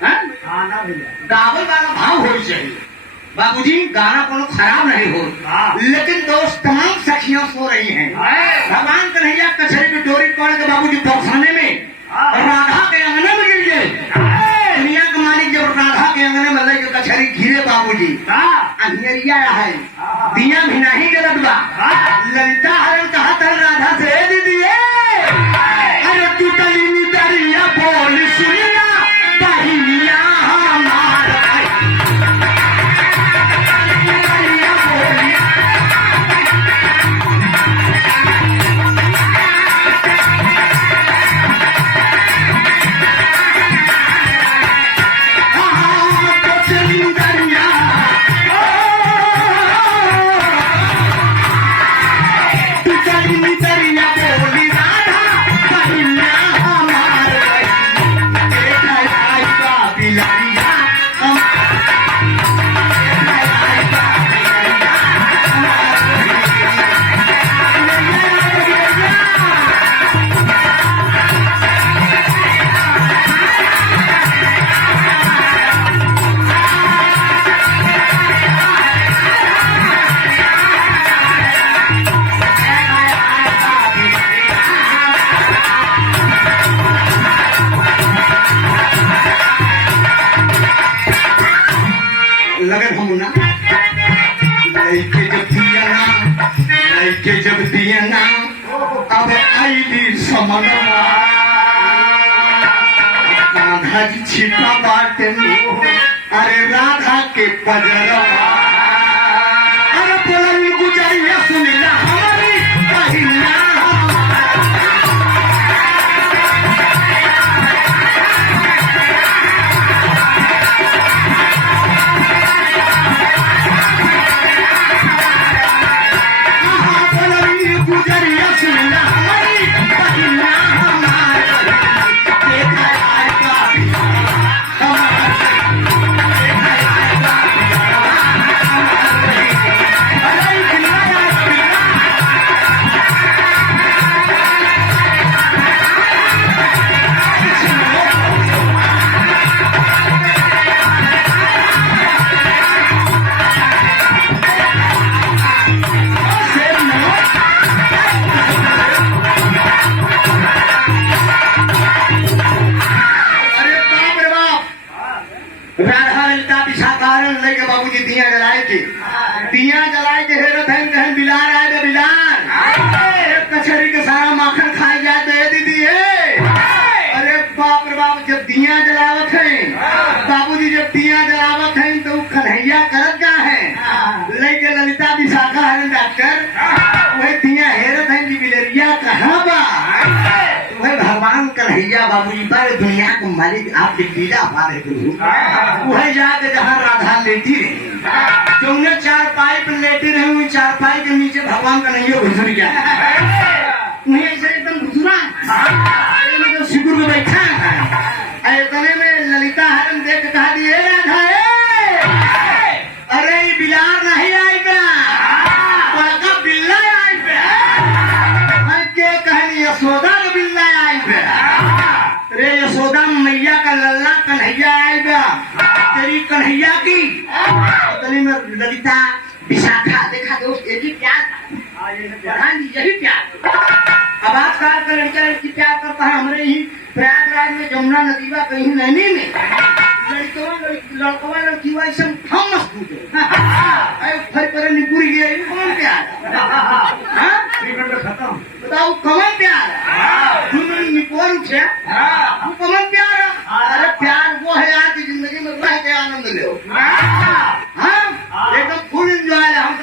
हैं आना भैया गावल वाला भाव हो चाहिए बाबूजी गाना कोनो खराब नहीं हो लेकिन दोस्त तमाम सखियां सो रही हैं भगवान कन्हैया कचहरी की डोरी पकड़ के बाबूजी बरसाने में राधा के अंगने में गिर गए दुनिया का मालिक जब राधा के अंगने में लगे कचहरी घिरे बाबूजी अंधेरिया है दिया भी नहीं गलत बा ललिता हरण कहा था राधा से दीदी अरे टूटली दरिया बोल सुनिया बहिनिया हमारा लगन हम ना लइके जब दिया ना अब आईली समनवा राधा जी छिपा बाटे अरे राधा के पजरवा अरे बोलन गुजरिया सुनिला हमारी बहिना दिया जलाए के हेरत है कहन बिलार आए तो बिलार कचहरी के सारा माखन खाए जाए तो दीदी अरे बाप रे बाप जब दिया जलावत है बाबूजी जब दिया जलावत है तो कन्हैया करत क्या है लेके ललिता विशाखा है डॉक्टर वही दिया हेरत है कि बिलरिया कहाँ बा वही भगवान कन्हैया बाबूजी पर दुनिया को मालिक आपके लीला पा रहे वही जाके जहाँ राधा लेटी रही तुमने चार पाई पर लेटी रही हुई चार पाई के नीचे भगवान कन्हैया घुसर गया नहीं ऐसे एकदम घुसना मतलब सिकुर में बैठा है इतने में ललिता हरण देख कहा दिए राधा अरे ये बिलार नहीं आई बड़ा बिल्ला आई के कहनी यशोदा का बिल्ला आई रे यशोदा मैया का लल्ला कन्हैया आई तेरी कन्हैया की इतने में ललिता विशाखा देखा दोस्त एक ही प्यार यही प्यार अब आजकल का लड़का लड़की प्यार करता है हमारे ही प्रयागराज में जमुना नदीवा कहीं नैनी में लड़कवा लड़की वैसे हम मजबूत है फर पर निपुर गया कौन प्यार खत्म बताओ कौन प्यार निपुर छे कौन प्यार अरे प्यार वो है आज की जिंदगी में रह के आनंद लो एकदम फुल इंजॉय है हम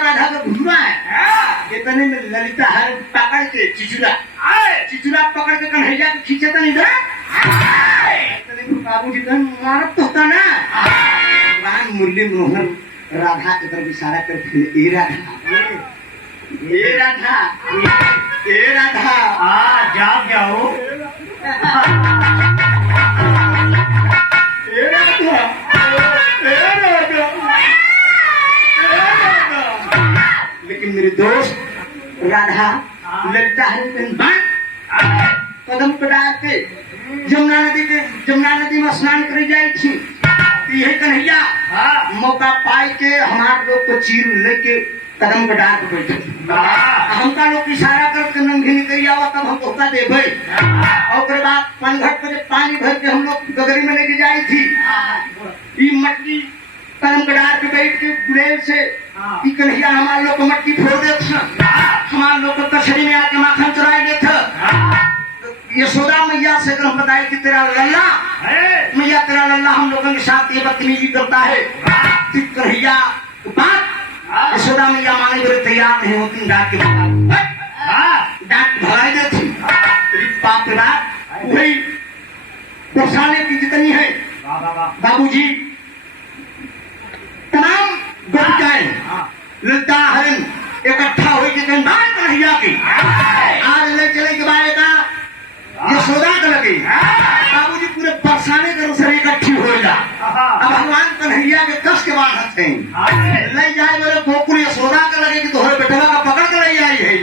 राधा का घुमा है। इतने में ललिता हरण पकड़ के चिचुरा पकड़ के कन्हैया के खींचे नहीं था। इतने में बाबू जी मारत तो होता ना। भगवान मुरली मोहन राधा की तरफ इशारा करते, ए राधा, ए राधा, जाओ लेकिन मेरे दोस्त राधा ललिता हरिन कदम पड़ा के जमुना नदी में स्नान कर जाई थी। यही कन्हैया मौका पाए के हमारे लोग को चीर लेके कदम पे डाल के बैठे। हमका लोग इशारा करके नंगी निकल आवा तब हम धोखा दे भाई। और बाद पनघट पे पानी भर के हम लोग गगरी में लेके जाई थी। ये मटकी कदम पे डाल के बैठ के गुलेल से कन्हैया हमारे लोग को मटकी फोड़ दे, हमारे लोग को कचहरी में आके माखन चुराए गए थे। यशोदा मैया से अगर हम बताए कि तेरा लल्ला मैया तेरा लल्ला हम लोगों के साथ ये बदतमीजी करता है, कन्हैया बात यशोदा मैया माने मेरे तैयार नहीं होती, डांट भगाई देती। बाप रे बाप वही पहुंचाने की जितनी है बाबूजी तमाम गोपिकाएं ललिता हरण इकट्ठा हुई कि कन्हैया की आज ले चले के बाद का यशोदा के लगे बाबूजी पूरे बरसाने के अनुसार इकट्ठी हो जा। अब भगवान कन्हैया के कष्ट के बाद हंसते ले जाए मेरे गोकुल यशोदा के लगे कि तोहरे बेटवा का पकड़ के ले आई है।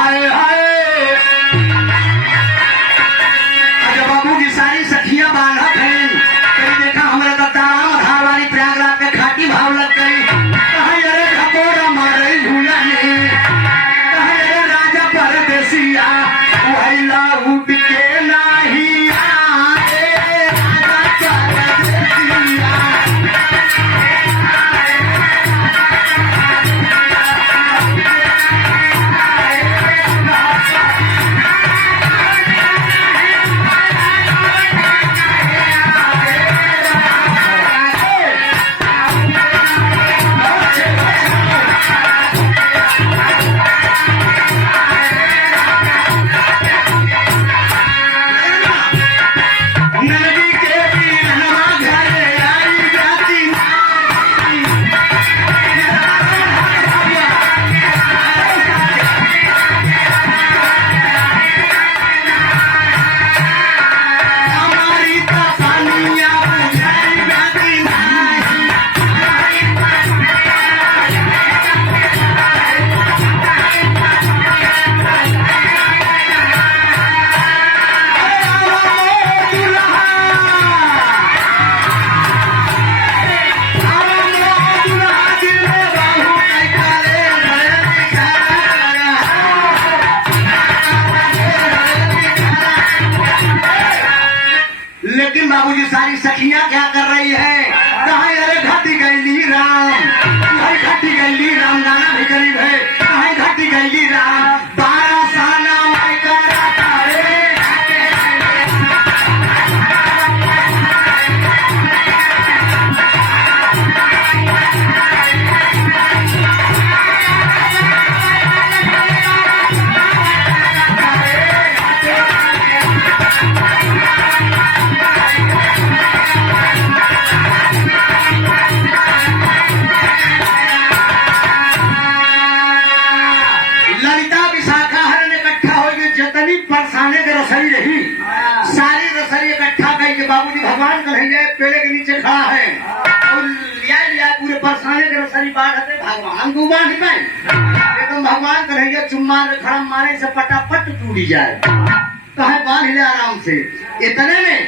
आए हाय अरे बाबूजी सारी सखियां बांधत हैं। कहीं देखा हमारे दत्ताराम धार वाली प्रयागराज के खाटी भाव लग गई। कहीं अरे घपोड़ा मारे झूला नहीं, कहीं अरे राजा परदेसिया वही लाऊ बिके नाही आए राजा परदेसिया। लेकिन बाबूजी सारी सखियां क्या कर रही है? कहीं अरे घटी गैली राम, कहीं घटी गैली राम, गाना भी करीब है। कहीं घटी गैली राम 12 साना मैं कराता रे। बाबूजी भगवान कन्हैया पेड़ के नीचे खड़ा है और लिया पूरे बरसाने के रसरी बाढ़ है। भगवान को बाढ़ पाए एकदम भगवान कन्हैया चुम्मा खड़ा मारे से पटापट टूटी जाए तो है बांध ले आराम से। इतने में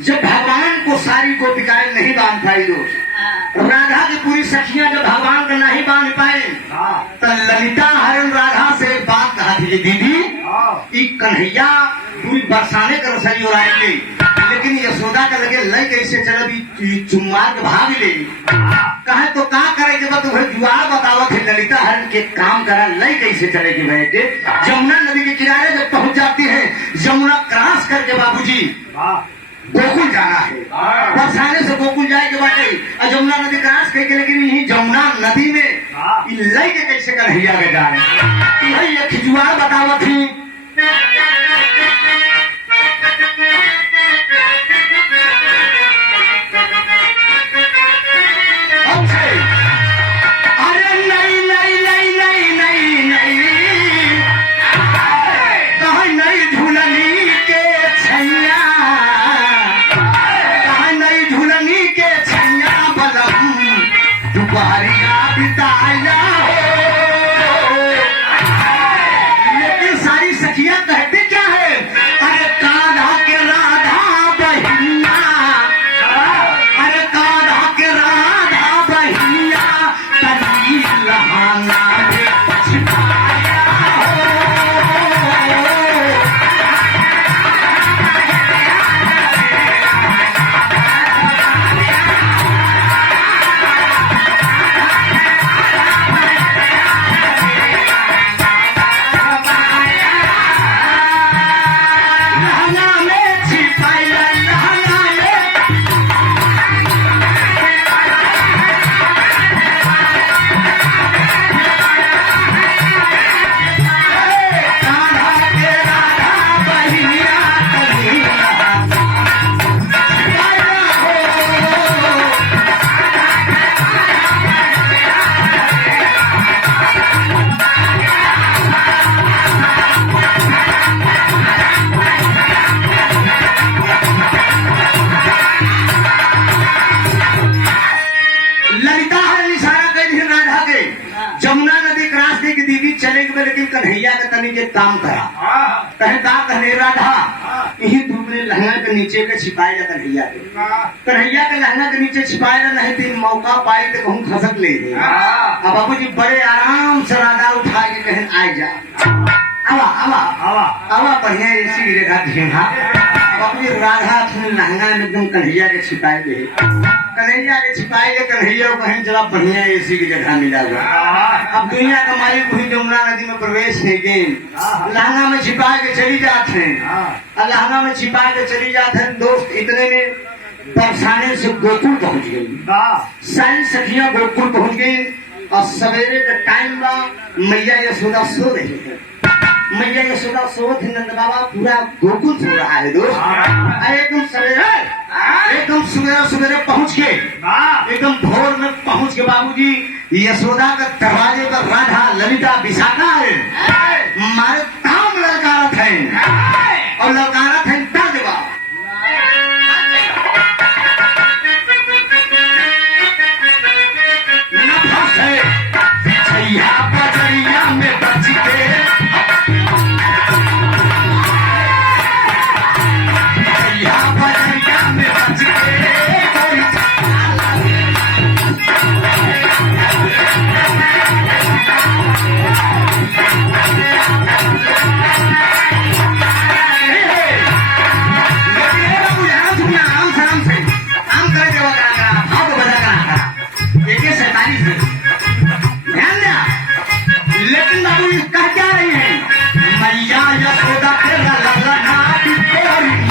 जब भगवान को सारी गोपिकाएं नहीं बांध पाई, दोस्त राधा की पूरी सखियां जब भगवान को नहीं बांध पाए तो ललिता हरण राधा से एक बात कहा थी, दीदी कन्हैया पूरी बरसाने के रसरी और आएंगे, लेकिन यशोदा का लगे लय कैसे चले चुम्मा के भाग ले कहे तो का करे के बाद जुआर बतावत है। ललिता हरण के काम करा लय कैसे चलेगी बेटे। जमुना नदी के किनारे जब पहुंच जाती है, जमुना क्रॉस करके बाबूजी गोकुल जाना है। बरसाने से गोकुल जाए के बाद जमुना नदी क्रॉस करके, लेकिन यही जमुना नदी में इ लई के कैसे कन्हैया के जाने भाई ये खिजुआ बतावत थी लेकिन सारी सखियां कहती क्या है अरे कान्हा के राधा बहिया अरे कान्हा के राधा बहिया तनी लहाना में छिपाया लेकिन कन्हैया के तनी के काम करा कहे का कहने राधा यही तुमने लहंगा के नीचे के छिपाएगा कन्हैया के लहंगा के नीचे छिपाएगा नहीं तो मौका पाई तो कहूँ खसक ले अब बाबू जी बड़े आराम से राधा उठा के कहें आ जा आवा आवा आवा आवा बढ़िया ऐसी रेखा घेंघा बाबू जी राधा अपने लहंगा में एकदम कन्हैया के छिपाए गए कन्हैया के छिपाए गए कन्हैया को कहीं जरा बढ़िया ऐसी की जगह मिला हुआ अब दुनिया का मालिक वही जमुना नदी में प्रवेश नहीं गए लहंगा में छिपा के चली जाते हैं और लहंगा में छिपा के चली जाते हैं दोस्त इतने में बरसाने से गोकुल पहुंच गई सारी सखियां गोकुल पहुंच गई और सवेरे का टाइम बा मैया यशोदा सो रही है मैया यशोदा सो थी नंद बाबा पूरा गोकुल सो रहा है दोस्त एकदम सवेरे सवेरे पहुंच के एकदम भोर में पहुंच के बाबूजी यशोदा का दरवाजे पर राधा ललिता विशाखा है मारे काम ललकारत है और ललकारत है तर्जबा बजरिया में बच के बजरिया में बच लेकिन बाबू कह क्या रही है मैया यशोदा के ललना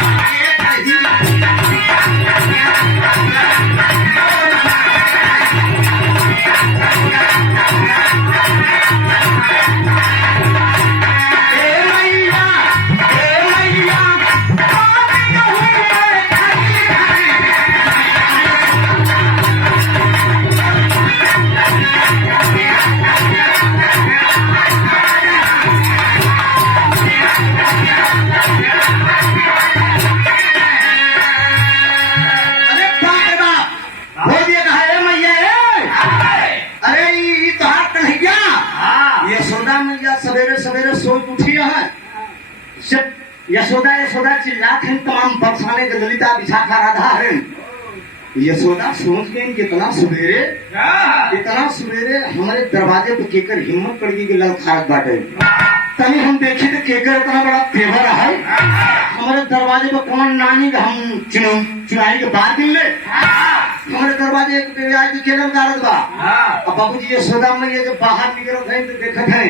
सवेरे सवेरे सोच उठी है सिर्फ यशोदा यशोदा चिल्लात हैं तमाम बरसाने के ललिता विशाखा राधा है यशोदा सोच गई कितना सवेरे हमारे दरवाजे पे केकर हिम्मत पड़ गई कि ललकारत बाटे तनी हम देखे तो केकर इतना बड़ा तेवर है हमारे दरवाजे पे कौन नानी का हम चुनाई के बाद मिले हमारे दरवाजे के केरल कारत बा अब बाबू जी यशोदा मैया जब बाहर निकल गए तो देखत है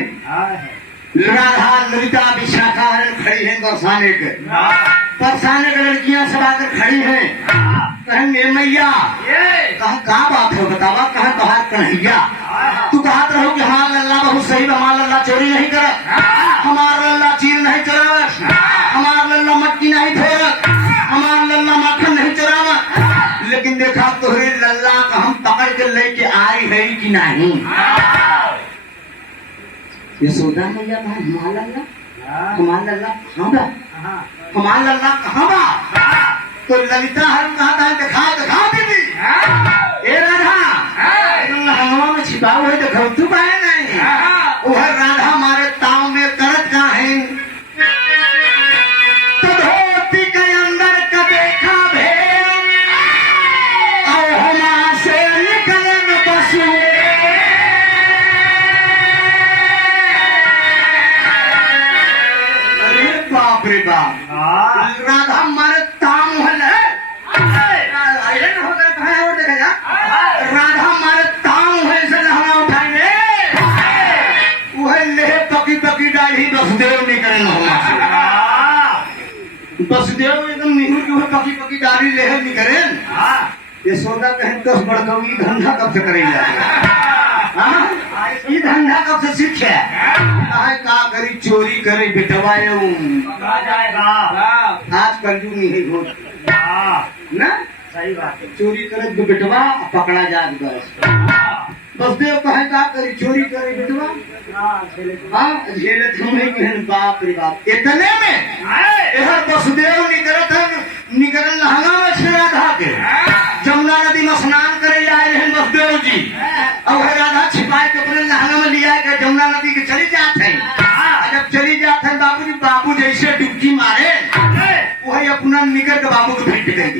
राधा ललिता विशाखा खड़ी है बरसाने के लड़कियां सब आकर खड़ी हैं कहन ये मैया कहा का बात है बतावा कहा तोहार कन्हैया तू कहत रहो कि हमार लल्ला बहुत सही हमार लल्ला चोरी नहीं करत हमार लल्ला चीर नहीं चोरावत हमार लल्ला मटकी नहीं फोड़त हमार लल्ला माखन नहीं चोरावत लेकिन देखा तोहरे लल्ला का हम पकड़ के लेके आई है कि नहीं यशोदा मैया कहा हमार लल्ला कहाँ बा हमार लल्ला कहाँ बा तो ललिता हर कहा था दिखा दीदी ए राधा हवा में छिपा हुए देखो तू पाए नहीं वह राधा हमारे ताव में करत का है तो धोती के अंदर का देखा भेद और हमा से निकले न पशु अरे बाप रे बाप राधा हमारे ताव है आयरन हो गया कहा और देखा जा राधा हमारे ताव है से लहरा उठाए वह ले पकी पकी दाढ़ी बसदेव निकले बसदेव एकदम निहुर की वह पकी पकी दाढ़ी ले निकले यशोदा कहें 10 बड़कौगी धंधा कब से करेंगे ये धंधा कब से सीखे का करी चोरी करे बिटवाए आज कल युग नहीं हो ना सही बात है चोरी करे तो बिटवा पकड़ा जाए बस बसदेव कहे का करी चोरी करे बिटवा झेले तुम्हें कहन बाप रे बाप इतने में इधर वसुदेव निकल लहंगा में छे राधा के जमुना नदी में स्नान करे आए हैं वसुदेव जी और वह राधा छिपाए के अपने लहंगा में लिया के जमुना नदी के चली जाते हैं जब चली जाते हैं बाबू जी बाबू जैसे डुबकी मारे वही अपना निकर के बाबू को भेंट गई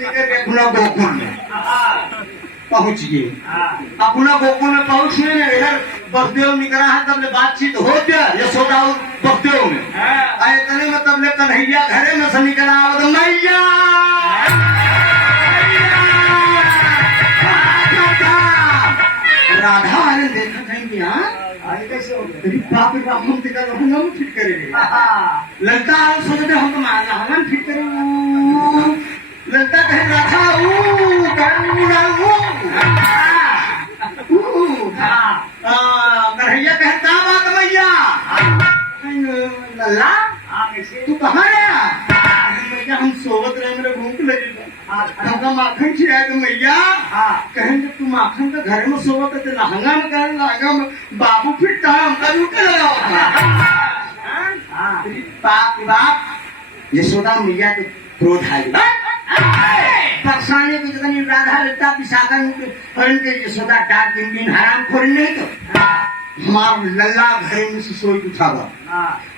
निकर के अपना गोकुल में पहुंच गए अपना गोकुल में पहुंच गए ना इधर बसदेव निकला है तब ले बातचीत हो गया यशोदा और बसदेव में आए तने में तब ले कन्हैया घरे में से निकला आवत मैया राधा वाले देखा कहीं बाप रे बाप हम टिका हम फिट करेंगे ललता सोचते हम तो मारना हम फिट करेंगे ललता कहे राधा कन्हैया कहता बात भैया लल्ला तू कहाँ गया भैया हम सोवत रहे मेरे भूख लगी हमका माखन खिलाया तो मैया कहें जब तू माखन के घर में सोवत है लहंगा में कहें लहंगा में बाबू फिरता है हमका रुके लगा बाप बाप यशोदा मैया के क्रोध आ गया परेशानी को जितनी राधा लता विशाखा के यशोदा डाक दिन हराम खोल नहीं तो हमार लल्ला घरे में से सोई उठावा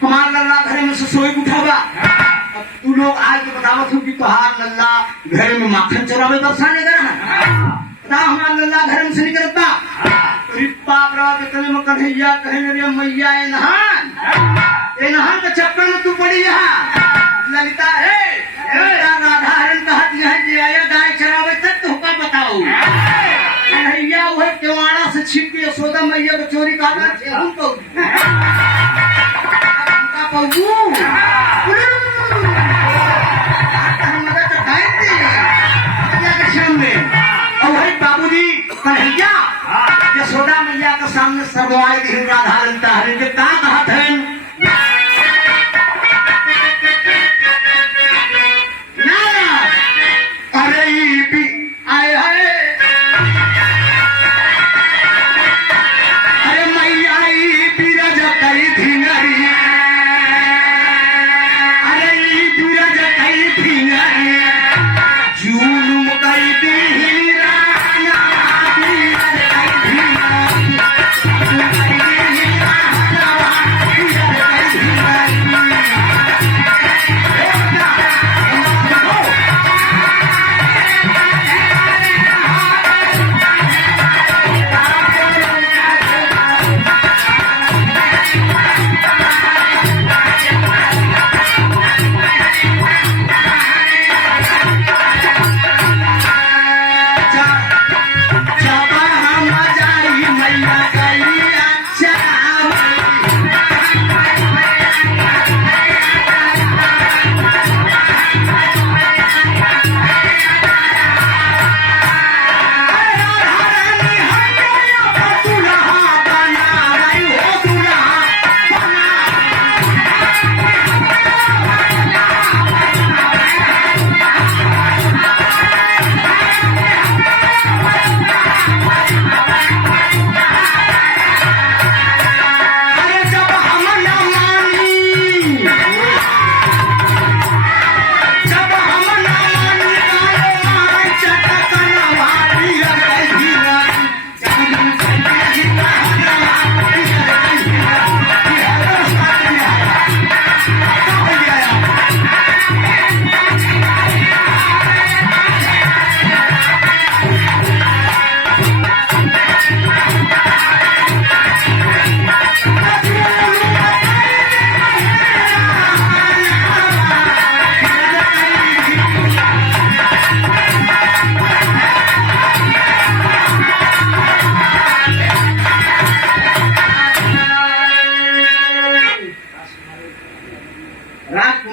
हमार लल्ला घरे में से सोई उठावा अब तू लोग आज के बतावत हो कि तोहार लल्ला घरे में माखन चोरावे परेशानी करा बता हमार लल्ला घरे में से निकलता बाप रे कितने में कन्हैया कहने रे मैया ए नहान के चक्कर में तू पड़ी यहाँ ललिता राधा हरण कहत यहाँ जे आया गाय चरावे तक तो हुक्म बताओ कन्हैया वह केवाड़ा से छिप के यशोदा मैया को चोरी करना थे हम तो बाबूजी कन्हैया यशोदा मैया के सामने सर्ववाय की राधा ललिता हरण के का कहा थे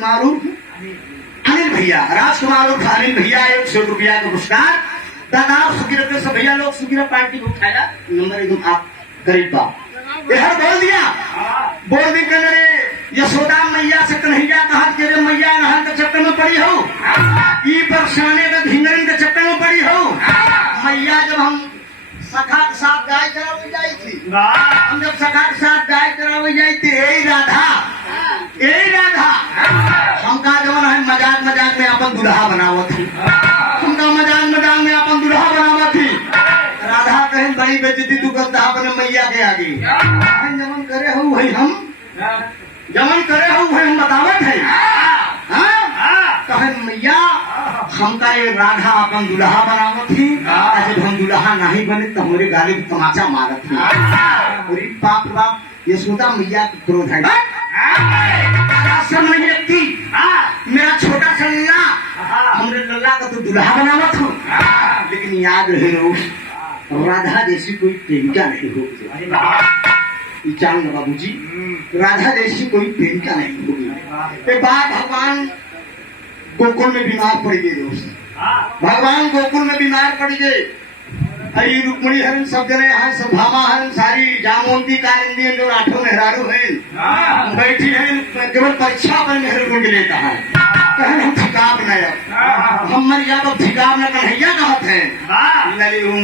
राजकुमार उर्फ अनिल भैया, राजकुमार उर्फ अनिल भैया 100 रुपया का पुरस्कार। दादा सुगिर के सब भैया लोग सुगिर पार्टी को उठाया नंबर एकदम आप गरीब बाप हर बोल दी कन्हरे यशोदा मैया से कन्हैया कहा कि रे मैया नहर के चक्कर में पड़ी हो, ई बरसाने का ढिंगरन के चक्कर में पड़ी हो। मैया जब हम सखा के साथ गाय चरावे जाई थी, हम जब सखा के साथ गाय चरावे जाई थी, यही राधा हमका जवन है मजाक मजाक में अपन दुल्हा बनावत थी, हमका मजाक मजाक में अपन दुल्हा बनावत थी। राधा कहीं बड़ी बेइज्जती तू करता अपने मैया के आगे, जमन करे हो वही हम बतावत है। कहे मैया हमका ये राधा अपन दुल्हा बनावत थी, जब हम दुल्हा नहीं बने तो हमारे गाली तमाचा मारत थी। अरे बाप बाप यशोदा मैया की क्रोध है, नहीं लगती मेरा छोटा सा लल्ला, हमने लल्ला का तो दुल्हा बनावत हूँ, लेकिन याद रहे राधा जैसी कोई प्रेमिका नहीं होगी। जान लो बाबूजी, राधा जैसी कोई प्रेमिका नहीं होगी। एक बार भगवान गोकुल में बीमार पड़ गए दोस्त, भगवान गोकुल में बीमार पड़ गए। अरे रुक्मणी हरण सब जने यहाँ सभामा हरण सारी जामोंती कालिंदी जो आठों मेहरारू हैं बैठी हैं, केवल परीक्षा पर मेहर को लेता है। कहें हम ठिकाब न हम मर जा तो ठिकाब न कन्हैया कहत हैं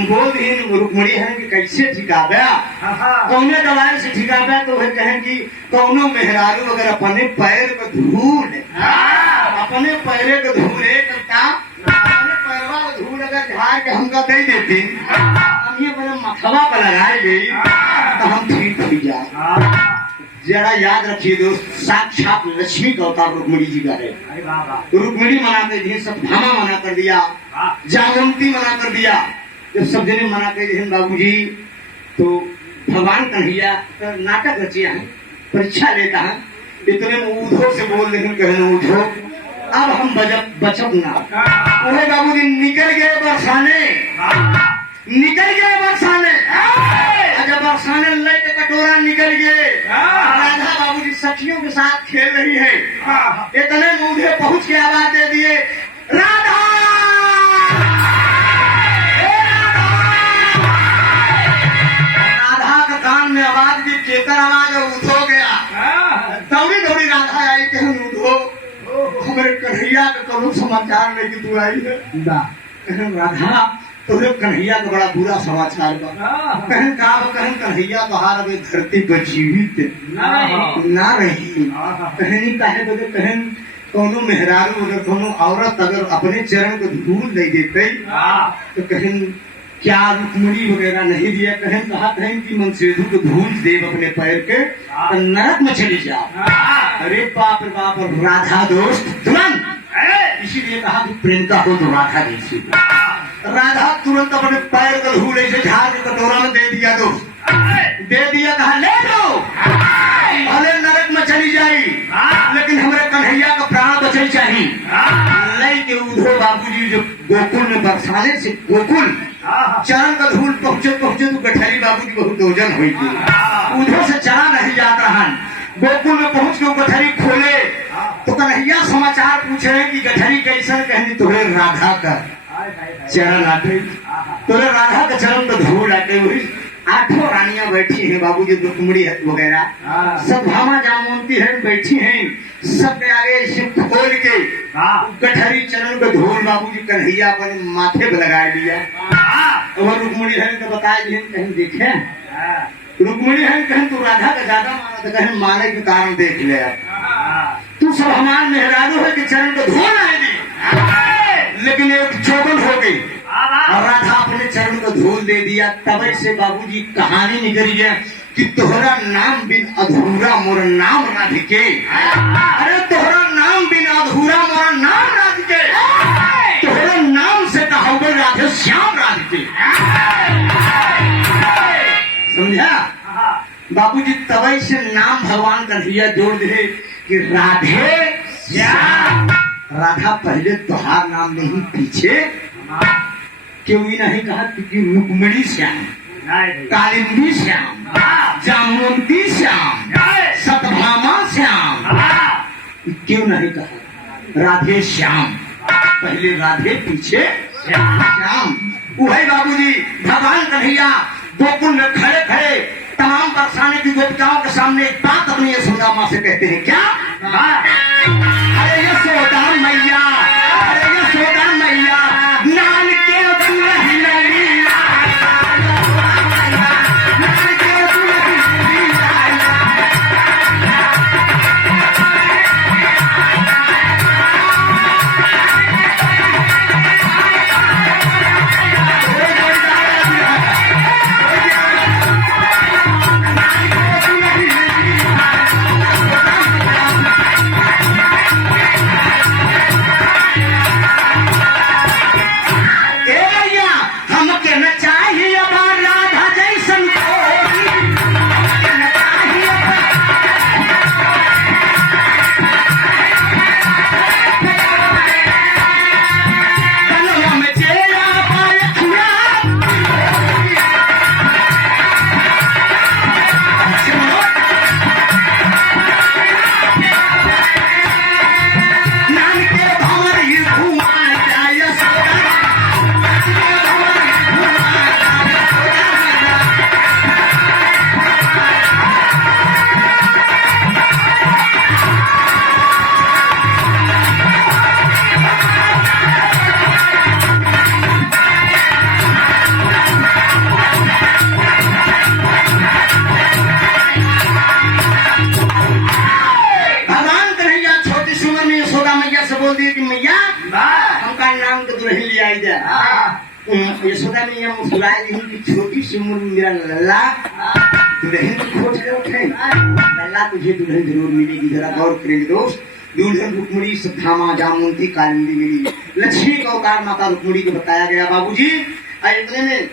बोल ही रुक्मणी है कि कैसे ठिकाब्या, कौने दवाई से ठिकाब्या तो वह कहें कि कौनो मेहरारू अगर अपने पैर को धूल अपने पैरे को धूल करता अपने पैरवा को धूल अगर झाड़ के हमका दे देती, हम ये बड़े मथवा पर लगाए गई तो हम ठीक हो जाए। जरा याद रखिए दोस्त, साक्षात लक्ष्मी का अवतार रुक्मणी जी का है। रुक्मणी मना कर दी, सत्यभामा मना कर दिया, जागंती मना कर दिया। जब सब जने मना कर दिए बाबूजी, तो भगवान कन्हैया नाटक रचिया है, परीक्षा लेता है। इतने में ऊधो से बोल रहे कहने ऊधो अब हम बचब ना। अरे बाबूजी निकल गए बरसाने, जब बरसाने लेके कटोरा निकल गए, राधा बाबूजी सखियों के साथ खेल रही है। इतने मुझे पहुंच के आवाज दे दिए राधा, राधा का कान में आवाज दी, केकर आवाज उठो गया। दौड़ी दौड़ी राधा आई कि हम उठो हमारे कन्हैया का करो समाचार लेके तू आई है। राधा तुझे कन्हैया का बड़ा बुरा समाचार बा। कहन का कहन कन्हैया तोहार अभी धरती पर जीवित ना रही। कहनी काहे बदे कहन कोनो मेहरारू अगर कोनो औरत अगर अपने चरण को धूल नहीं देते तो कहन क्या रुक्मणी वगैरह नहीं दिया। कहन कहा कहन की मनसेधु को धूल देव अपने पैर के तो नरक में चली जाओ। अरे बाप रे बाप, राधा दोस्त तुरंत इसीलिए कहा कि प्रेम का हो तो राधा जैसी। राधा तुरंत अपने पैर को धूल ऐसे झाड़ के कटोरा में दे दिया दोस्त, दे दिया, कहा ले लो भले नरक में चली जाई लेकिन हमारे कन्हैया का प्राण बचल चाहिए। लई के उधो बाबूजी जो गोकुल में बरसाने से गोकुल चरण का धूल पहुंचे तो गठरी बाबूजी बहुत ओजन हुई थी, उधो से चला नहीं जाता है। गोकुल में पहुंच के गठरी खोले तो कन्हैया समाचार पूछे कि गठरी कैसन, कहनी तुरे राधा का चरण आते, तुरे राधा का चरण तो धूल आते हुई। आठों रानियां बैठी हैं बाबूजी, रुक्मणी वगैरह सब भामा जामोंती है बैठी हैं, सबके आगे शिव खोल के गठरी चरण को धूल बाबूजी कन्हैया अपने माथे पे लगा लिया। और रुक्मणी है तो बताए कहीं देखे रुक्मणी है कहीं तू राधा का ज्यादा माना तो कहीं माने के कारण देख ले, तू सब हमारे मेहरारू है कि चरण को धूल आएगी, लेकिन एक चौबन हो गई और राधा अपने चरण को धूल दे दिया। तब से बाबूजी कहानी निकली है कि तोहरा नाम बिन अधूरा मोर नाम राधिके। अरे तोहरा नाम बिन अधूरा मोर नाम राधिके, तोहरा नाम से कहा राधे श्याम राधिके। समझा बाबूजी, तब से नाम भगवान कन्हैया जोड़ दे कि राधे श्याम। राधा पहले तोहार नाम नहीं, पीछे क्यों ही नहीं कहा क्योंकि रुक्मणी श्याम, कालिंदी श्याम, जामवंती श्याम, सतभामा श्याम, क्यों नहीं कहा राधे श्याम? पहले राधे पीछे श्याम। वही बाबूजी भगवान कन्हैया गोकुल में खड़े खड़े तमाम बरसाने की गोपिकाओं के सामने एक बात अपनी यशोदा माँ से कहते हैं। क्या? अरे यशोदा मैया, अरे यशोदा मैया, नाल के दुल्हन लीला, नाल के दुल्हन लीला। यशोदा मैया मुस्कुराए कि छोटी सी उम्र में मेरा लल्ला दुल्हन की खोज कर उठे। लल्ला तुझे दुल्हन जरूर मिलेगी, जरा गौर करेंगे दोस्त। दुल्हन रुक्मणी सद्धामा जामुनती कालिंदी मिली। लक्ष्मी का अवतार माता रुक्मणी को बताया गया बाबूजी। इतने में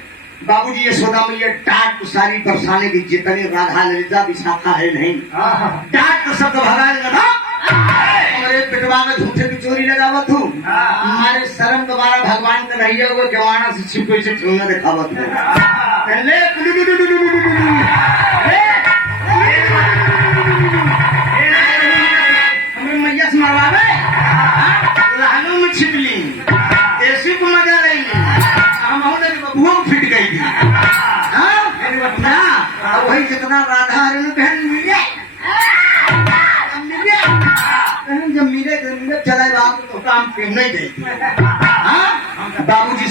बाबूजी यशोदा मैया डांट सारी बरसाने की जितने राधा ललिता विशाखा है नहीं डांट शब्द भगा लगा पिटवा में झूठे की चोरी लगावत हूँ। हमारे शर्म तुम्हारा भगवान का नहीं है, वो जवाना से छिपे से छूना दिखावत हूँ। हमें मैया से मरवावे लहनों में छिपली ऐसी को मजा नहीं। हम बबुआ फिट गई थी। वही जितना राधा हरण बहन मिले जब मिले चला बाप तो काम पे नहीं गई। बाबूजी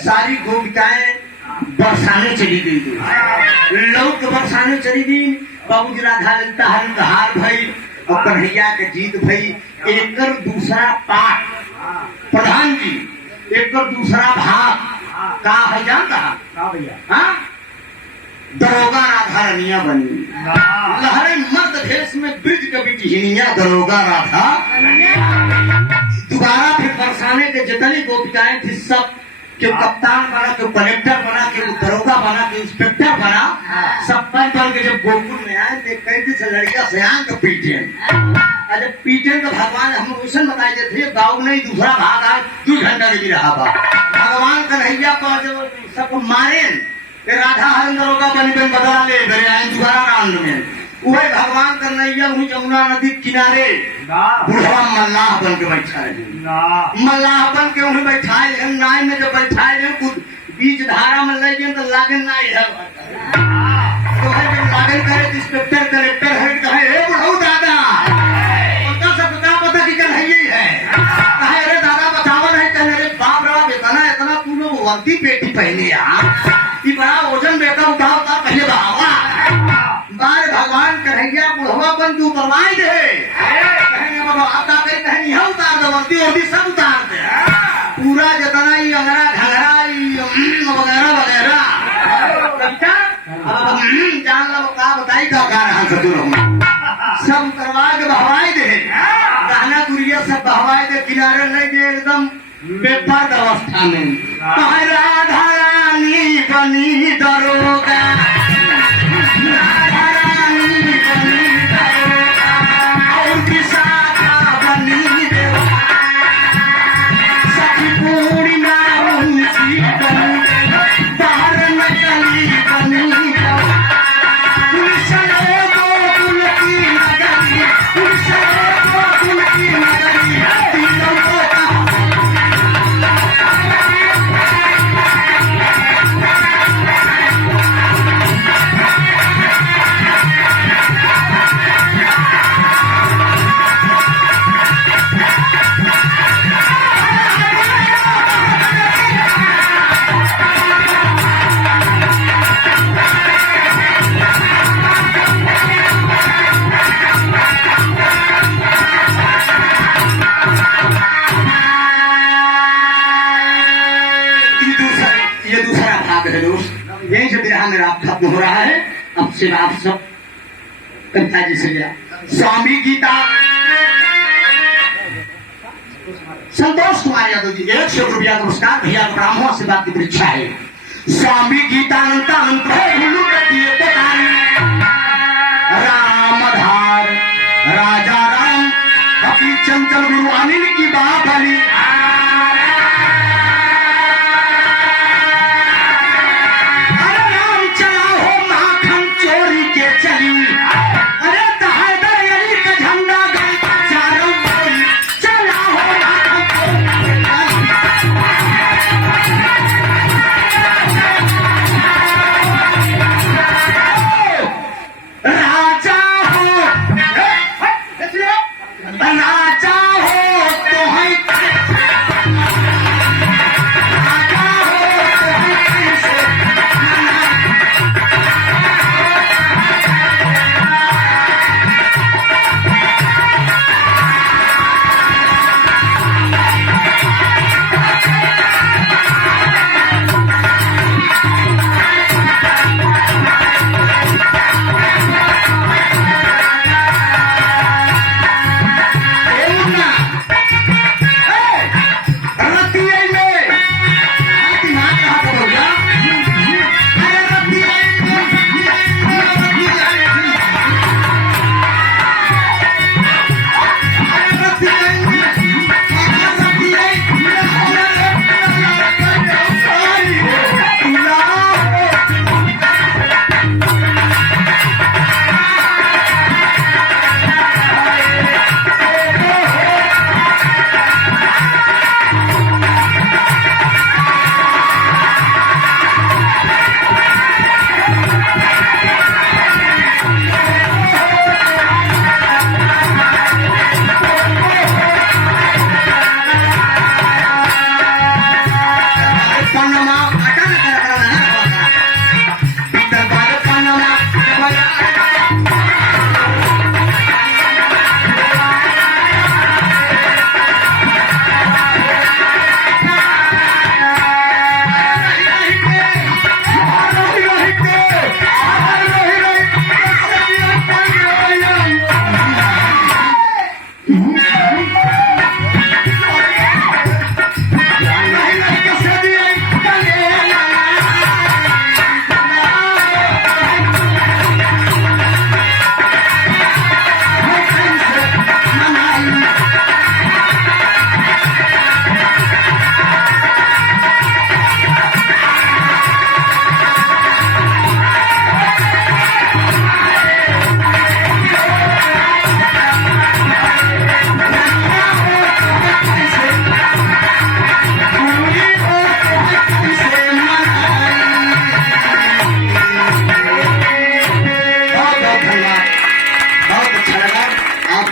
सारी गोपिकाएं बरसाने चली गई थी। लोग बरसाने चली गई। बाबूजी राधा ललिता हरण का हार भई और कन्हैया के जीत भई। एक दूसरा पाठ प्रधान जी एक दूसरा भाग का है जानता भैया। दरोगा राधा रनिया बनी लहरे मर्द भेष में ब्रिज कभी टिहनिया दरोगा राधा। दोबारा फिर बरसाने के जितनी गोपिकाएं थी सब के कप्तान बना, के कलेक्टर बना, के दरोगा बना, के इंस्पेक्टर बना, सब बन के जब गोकुल में आए थे कैदी से लड़कियां से आंख पीटे। अरे पीटे तो भगवान हम वैसे बताए थे गाँव नहीं दूसरा भाग आज 2 घंटा नहीं रहा बा। भगवान कन्हैया को सबको मारे राधा हरण दरोगा बनी बन बदला ले मेरे आए दोबारा राउंड में। वही भगवान कन्हैया वही यमुना नदी किनारे बुढ़वा मल्लाह बन के बैठा है। मल्लाह बन के वही बैठाए हैं। नाय में जब बैठाए हैं कुछ बीच धारा में ले गए तो लागन नाय है तो है जब लागन करे इंस्पेक्टर कलेक्टर है कहे हे बुढ़ऊ दादा उनका सब पता कि कन्हैया है कहे अरे दादा बतावा नहीं कहने अरे बाप रे बेतना इतना तू लोग वर्दी पेटी पहने यार बड़ा वजन बेटा उठाओ था पहले बहावा बार भगवान कन्हैया बुढ़वा बन तू उतरवाई दे कहेंगे बाबा आता कहीं कहीं यह उतार दो वर्दी वर्दी सब उतार दे पूरा जितना ही अंगरा घंगरा वगैरह वगैरह जान लो का बताई का रहा सब उतरवा के बहवाई दे गहना गुड़िया सब बहवाई दे किनारे ले गए एकदम बेपर्द अवस्था में। राधा रानी बनी दरोगा राधा रानी बनी दरोगा और विशाखा बनी देवा सखी पूर्णिमा मुंशी बनी बाहर नकली बनी देवा पुलिस गोकुल की नगरी पुलिस सिर्फ आप सब कविता जी से लिया। स्वामी गीता संतोष कुमार यादव जी 100 रुपया पुरस्कार, भैया को ब्राह्मण आशीर्वाद की परीक्षा है। स्वामी गीतानंद रामधार राजा राम कपि चंचल गुरु अनिल की बात अली